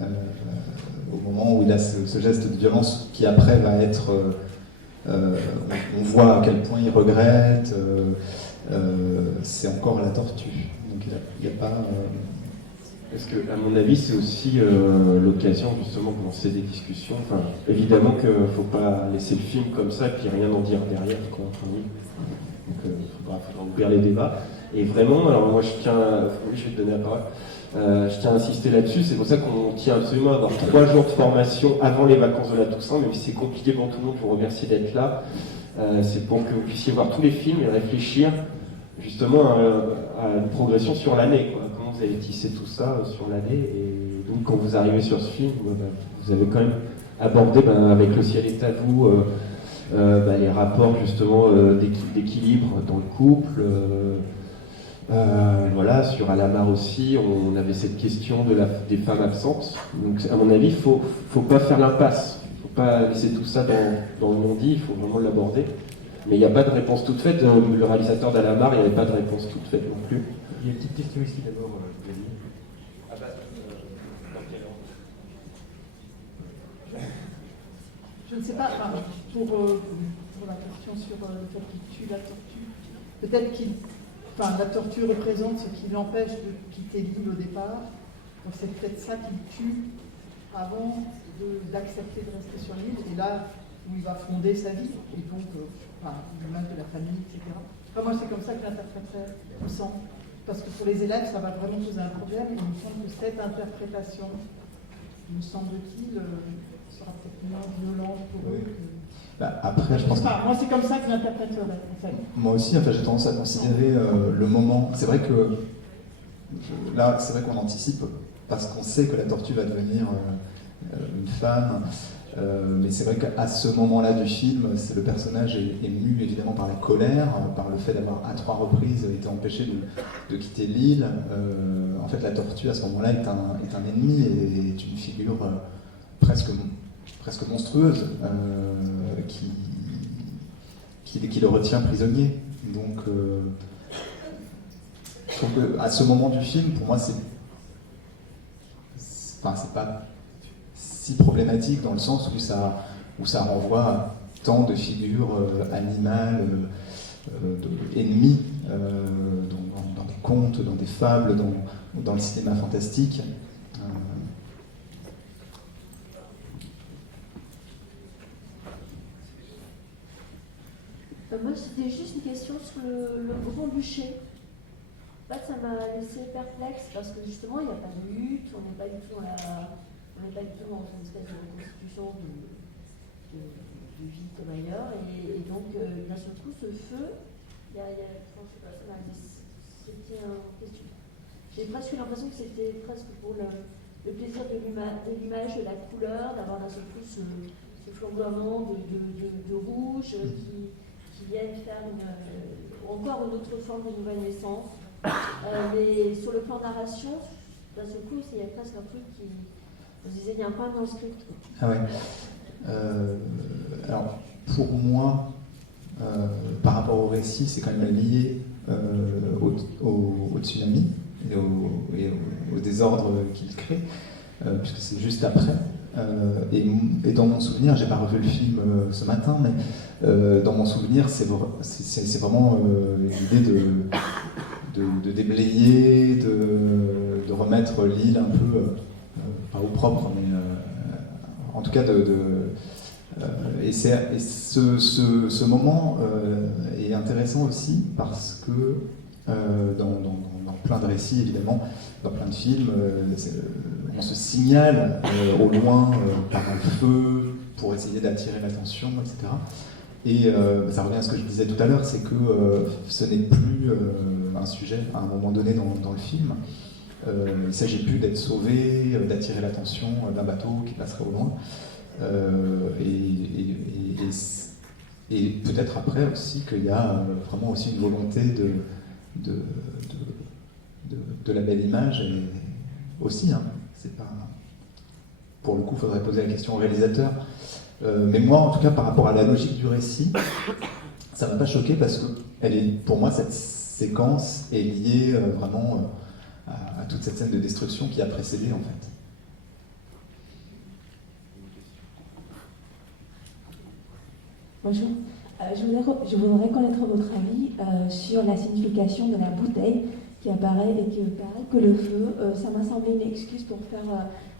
Au moment où il a ce geste de violence qui après va être. On voit à quel point il regrette. C'est encore la tortue. Donc il n'y a pas. Parce que, à mon avis, c'est aussi l'occasion justement de lancer des discussions. Enfin, évidemment qu'il ne faut pas laisser le film comme ça et puis rien en dire derrière, quoi. Enfin, oui. Donc il faudra ouvrir les débats. Et vraiment, alors moi je tiens, oui, je vais te donner la parole. Je tiens à insister là-dessus, c'est pour ça qu'on tient absolument à avoir 3 jours de formation avant les vacances de la Toussaint, même si c'est compliqué pour tout le monde, je vous remercie d'être là. C'est pour que vous puissiez voir tous les films et réfléchir justement à une progression sur l'année, quoi. Comment vous avez tissé tout ça sur l'année, et donc quand vous arrivez sur ce film, vous avez quand même abordé avec Le ciel est à vous les rapports justement d'équilibre dans le couple, Voilà, sur Alamar aussi, on avait cette question des femmes absentes. Donc, à mon avis, il faut pas faire l'impasse. Il ne faut pas laisser tout ça dans le non-dit, il faut vraiment l'aborder. Mais il n'y a pas de réponse toute faite. Le réalisateur d'Alamar, il n'y avait pas de réponse toute faite non plus. Il y a une petite question ici d'abord, Valérie. Je ne sais pas, enfin, pour la question sur le fait qu'il tue la tortue, peut-être la tortue représente ce qui l'empêche de quitter l'île au départ, donc c'est peut-être ça qu'il tue avant d'accepter de rester sur l'île, et là où il va fonder sa vie, et donc l'image de la famille, etc. Enfin, moi c'est comme ça que j'interpréterais, me semble, parce que pour les élèves ça va vraiment poser un problème, et il me semble que cette interprétation, me semble-t-il, sera peut-être moins violente pour eux. Après, je pense que... Moi, c'est comme ça que je l'interpréterais, en fait. Moi aussi, j'ai tendance à considérer le moment... C'est vrai que... Là, c'est vrai qu'on anticipe, parce qu'on sait que la tortue va devenir une femme. Mais c'est vrai qu'à ce moment-là du film, le personnage est mu évidemment par la colère, par le fait d'avoir à 3 reprises été empêché de quitter l'île. En fait, la tortue, à ce moment-là, est un ennemi et est une figure presque monstrueuse qui le retient prisonnier. Donc, je trouve qu'à ce moment du film, pour moi, c'est pas si problématique dans le sens où ça renvoie à tant de figures animales, ennemies, dans des contes, dans des fables, dans le cinéma fantastique. Moi, c'était juste une question sur le grand bûcher. En fait, ça m'a laissé perplexe parce que justement, il n'y a pas de lutte, on n'est pas du tout dans une espèce de reconstitution de vie comme ailleurs. Et donc, d'un seul coup, ce feu, je sais pas, c'était un question. J'ai presque l'impression que c'était presque pour le plaisir de l'image, de la couleur, d'avoir d'un seul coup ce flamboiement de rouge qui viennent faire encore une autre forme de nouvelle naissance. Mais sur le plan narration, d'un seul coup, il y a presque un truc qui... Je disais, il y a un problème dans le script. Ah ouais. Alors, pour moi, par rapport au récit, c'est quand même lié au tsunami et au désordre qu'il crée, puisque c'est juste après. Et dans mon souvenir, j'ai pas revu le film ce matin, mais dans mon souvenir, c'est vraiment l'idée de déblayer, de remettre l'île un peu, pas au propre, mais en tout cas et ce moment est intéressant aussi parce que dans plein de récits, évidemment, dans plein de films, on se signale au loin par un feu pour essayer d'attirer l'attention, etc. Et ça revient à ce que je disais tout à l'heure, c'est que ce n'est plus un sujet à un moment donné dans le film. Il ne s'agit plus d'être sauvé, d'attirer l'attention d'un bateau qui passerait au loin. Et peut-être après aussi qu'il y a vraiment aussi une volonté de la belle image et aussi, hein, c'est pas... Pour le coup, il faudrait poser la question au réalisateur. Mais moi, en tout cas, par rapport à la logique du récit, ça ne m'a pas choqué parce que pour moi, cette séquence est liée vraiment à toute cette scène de destruction qui a précédé, en fait. Bonjour. Je voudrais connaître votre avis sur la signification de la bouteille qui apparaît et qui paraît que le feu, ça m'a semblé une excuse pour faire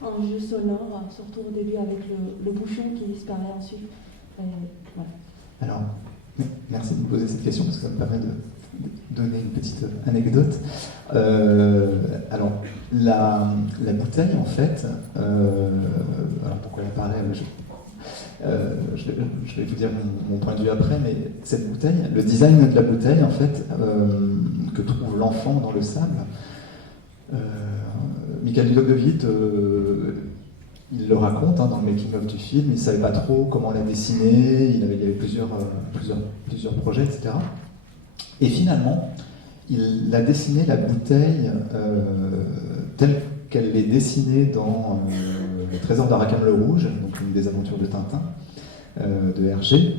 un jeu sonore, surtout au début avec le bouchon qui disparaît ensuite. Voilà. Alors, merci de me poser cette question parce que ça me permet de donner une petite anecdote. Alors, la bouteille, en fait, alors pourquoi elle apparaît je vais vous dire mon point de vue après, mais cette bouteille, le design de la bouteille, en fait, que trouve l'enfant dans le sable, Michael Dudok de Witt, il le raconte dans le making-of du film, il ne savait pas trop comment la dessiner, il y avait plusieurs projets, etc. Et finalement, il a dessiné la bouteille telle qu'elle est dessinée dans Le Trésor d'Arkham le Rouge, donc une des aventures de Tintin, de Hergé.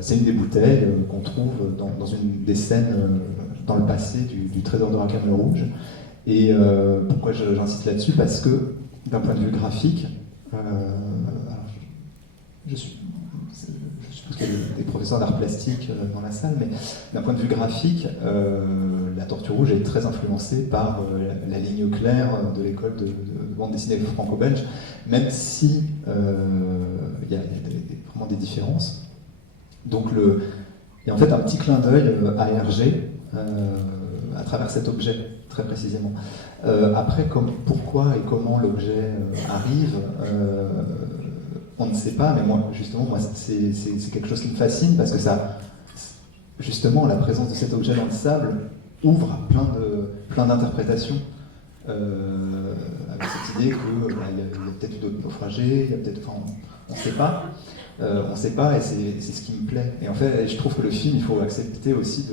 C'est une des bouteilles qu'on trouve dans une des scènes dans le passé du Trésor d'Arkham le Rouge. Et pourquoi j'insiste là-dessus? Parce que d'un point de vue graphique, je suppose qu'il y a des professeurs d'art plastique dans la salle, mais d'un point de vue graphique, la Tortue Rouge est très influencée par la ligne claire de l'école de bande dessinée franco-belge, même si il y a vraiment des différences. Donc il y a en fait un petit clin d'œil à Hergé à travers cet objet, très précisément. Après, pourquoi et comment l'objet arrive, on ne sait pas, mais moi, c'est quelque chose qui me fascine parce que justement, la présence de cet objet dans le sable ouvre à plein d'interprétations. Avec cette idée qu'il y a peut-être eu d'autres naufragés, il y a peut-être, on ne sait pas, et c'est ce qui me plaît. Et en fait, je trouve que le film, il faut accepter aussi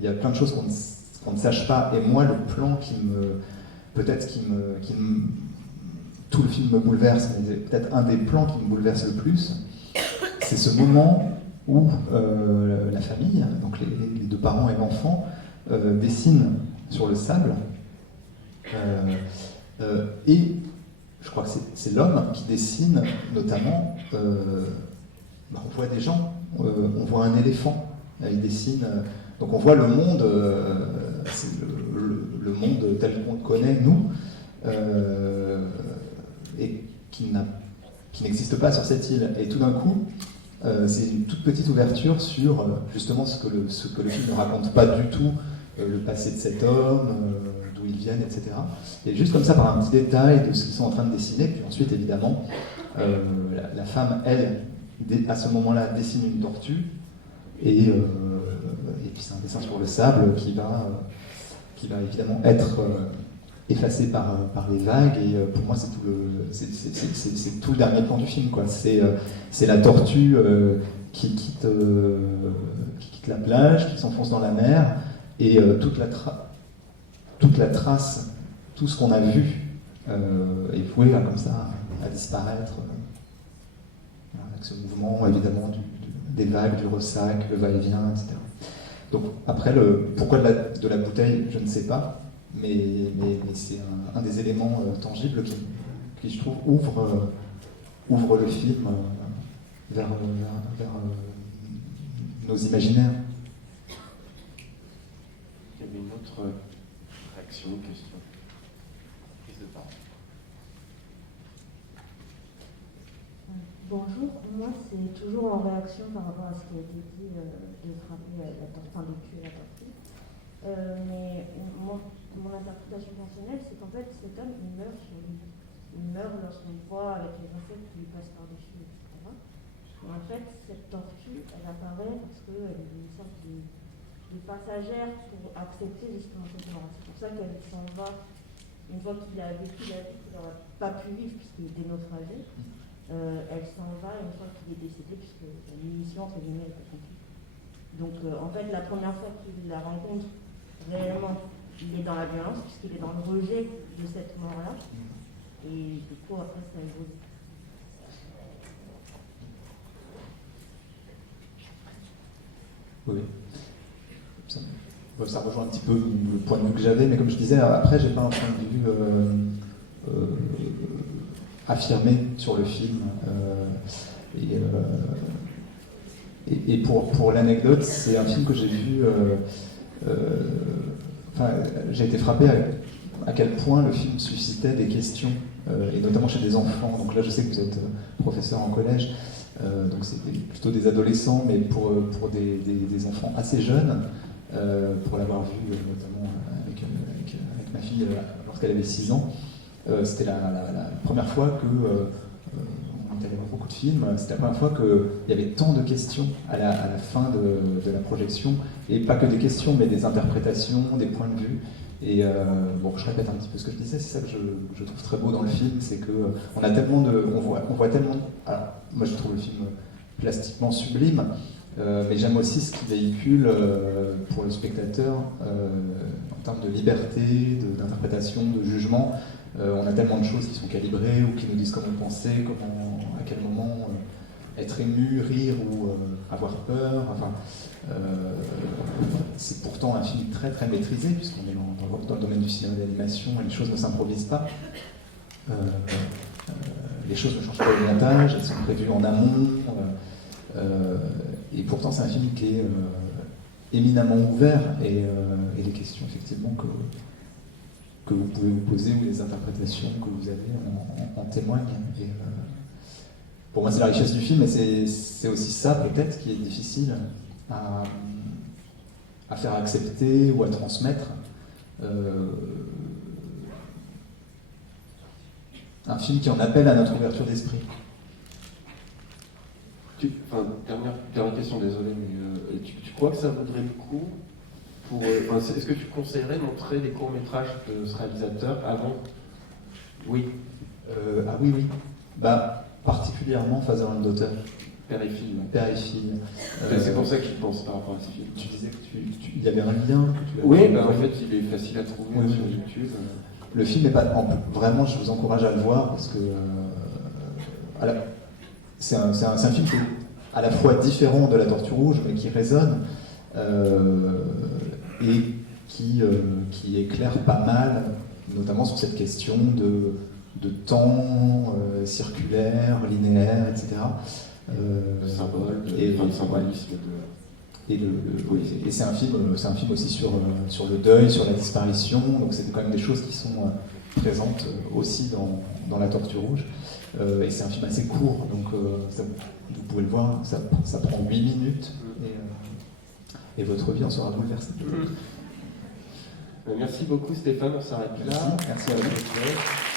il y a plein de choses qu'on ne sache pas. Et moi, le plan tout le film me bouleverse, mais peut-être un des plans qui me bouleverse le plus, c'est ce moment où la famille, donc les deux parents et l'enfant, dessinent sur le sable. Et je crois que c'est l'homme qui dessine notamment. On voit des gens, on voit un éléphant. Il dessine. Donc on voit le monde, c'est le monde tel qu'on le connaît nous, et qui n'existe pas sur cette île. Et tout d'un coup, c'est une toute petite ouverture sur justement ce que le film ne raconte pas du tout, le passé de cet homme, d'où ils viennent, etc. Et juste comme ça, par un petit détail de ce qu'ils sont en train de dessiner, puis ensuite, évidemment, la femme, elle, à ce moment-là, dessine une tortue, et puis c'est un dessin sur le sable qui va évidemment être effacé par les vagues, et pour moi, c'est tout le dernier plan du film, quoi. C'est la tortue qui quitte la plage, qui s'enfonce dans la mer, et toute la trace, tout ce qu'on a vu est voué comme ça à disparaître, avec ce mouvement évidemment des vagues, du ressac, le va-et-vient, etc. Donc après, pourquoi de la bouteille, je ne sais pas, mais c'est un des éléments tangibles qui, je trouve, ouvre le film vers nos imaginaires. Il y avait une autre réaction, question, prise de parole. Bonjour, moi c'est toujours en réaction par rapport à ce qui a été dit de frapper de tuer la tortue. Mais mon interprétation personnelle, c'est qu'en fait cet homme il meurt sur lui. Il meurt lorsqu'on voit avec les insectes qui lui passent par-dessus, etc. Et en fait, cette tortue, elle apparaît parce qu'elle est une sorte de passagère pour accepter justement cette mort. C'est pour ça qu'elle s'en va une fois qu'il a vécu la vie qu'il n'aurait pas pu vivre puisqu'il était naufragé. Elle s'en va une fois qu'il est décédé puisque la mission entre guillemets est accomplie. Donc en fait la première fois qu'il la rencontre, réellement il est dans la violence puisqu'il est dans le rejet de cette mort-là. Et du coup après ça évolue. Oui. Ça rejoint un petit peu le point de vue que j'avais, mais comme je disais, après j'ai pas un point de vue affirmé sur le film. Et pour l'anecdote, c'est un film que j'ai vu. J'ai été frappé à quel point le film suscitait des questions, et notamment chez des enfants. Donc là, je sais que vous êtes professeur en collège, donc c'était plutôt des adolescents, mais pour des enfants assez jeunes, pour l'avoir vu notamment avec ma fille lorsqu'elle avait 6 ans. C'était la première fois que on est allé voir beaucoup de films. C'était la première fois qu'il y avait tant de questions à la fin de la projection, et pas que des questions, mais des interprétations, des points de vue. Et je répète un petit peu ce que je disais. C'est ça que je trouve très beau dans le film, c'est que on voit tellement. Alors, moi, je trouve le film plastiquement sublime, Mais j'aime aussi ce qu'il véhicule pour le spectateur en termes de liberté, d'interprétation, de jugement. On a tellement de choses qui sont calibrées ou qui nous disent comment penser, à quel moment être ému, rire ou avoir peur. Enfin, c'est pourtant un film très très maîtrisé puisqu'on est dans le domaine du cinéma d'animation et les choses ne s'improvisent pas. Les choses ne changent pas au montage, elles sont prévues en amont. Et pourtant, c'est un film qui est éminemment ouvert et les questions effectivement que vous pouvez vous poser ou les interprétations que vous avez en témoignent. Et, pour moi, c'est la richesse du film, et c'est aussi ça peut-être qui est difficile à faire accepter ou à transmettre. Un film qui en appelle à notre ouverture d'esprit. Dernière question, désolé, mais tu crois que ça vaudrait le coup est-ce que tu conseillerais de montrer les courts-métrages de ce réalisateur avant? Oui. Ah oui. Bah, particulièrement Father and Daughter. Père et fille. Père et fille. C'est pour ça que je pense par rapport à ce film. Tu disais qu'il y avait un lien que tu avais. Oui, en fait, il est facile à trouver sur YouTube. Le film n'est pas. Vraiment, je vous encourage à le voir parce que. C'est un film qui est à la fois différent de La Tortue Rouge, mais qui résonne et qui éclaire pas mal, notamment sur cette question de temps circulaire, linéaire, etc. Symbole, symbolisme. Et c'est un film aussi sur le deuil, sur la disparition, donc c'est quand même des choses qui sont présentes aussi dans La Tortue Rouge. Et c'est un film assez court, donc vous pouvez le voir, ça prend 8 minutes et votre vie en sera bouleversée. Merci beaucoup Stéphane, on s'arrête là. Merci à vous.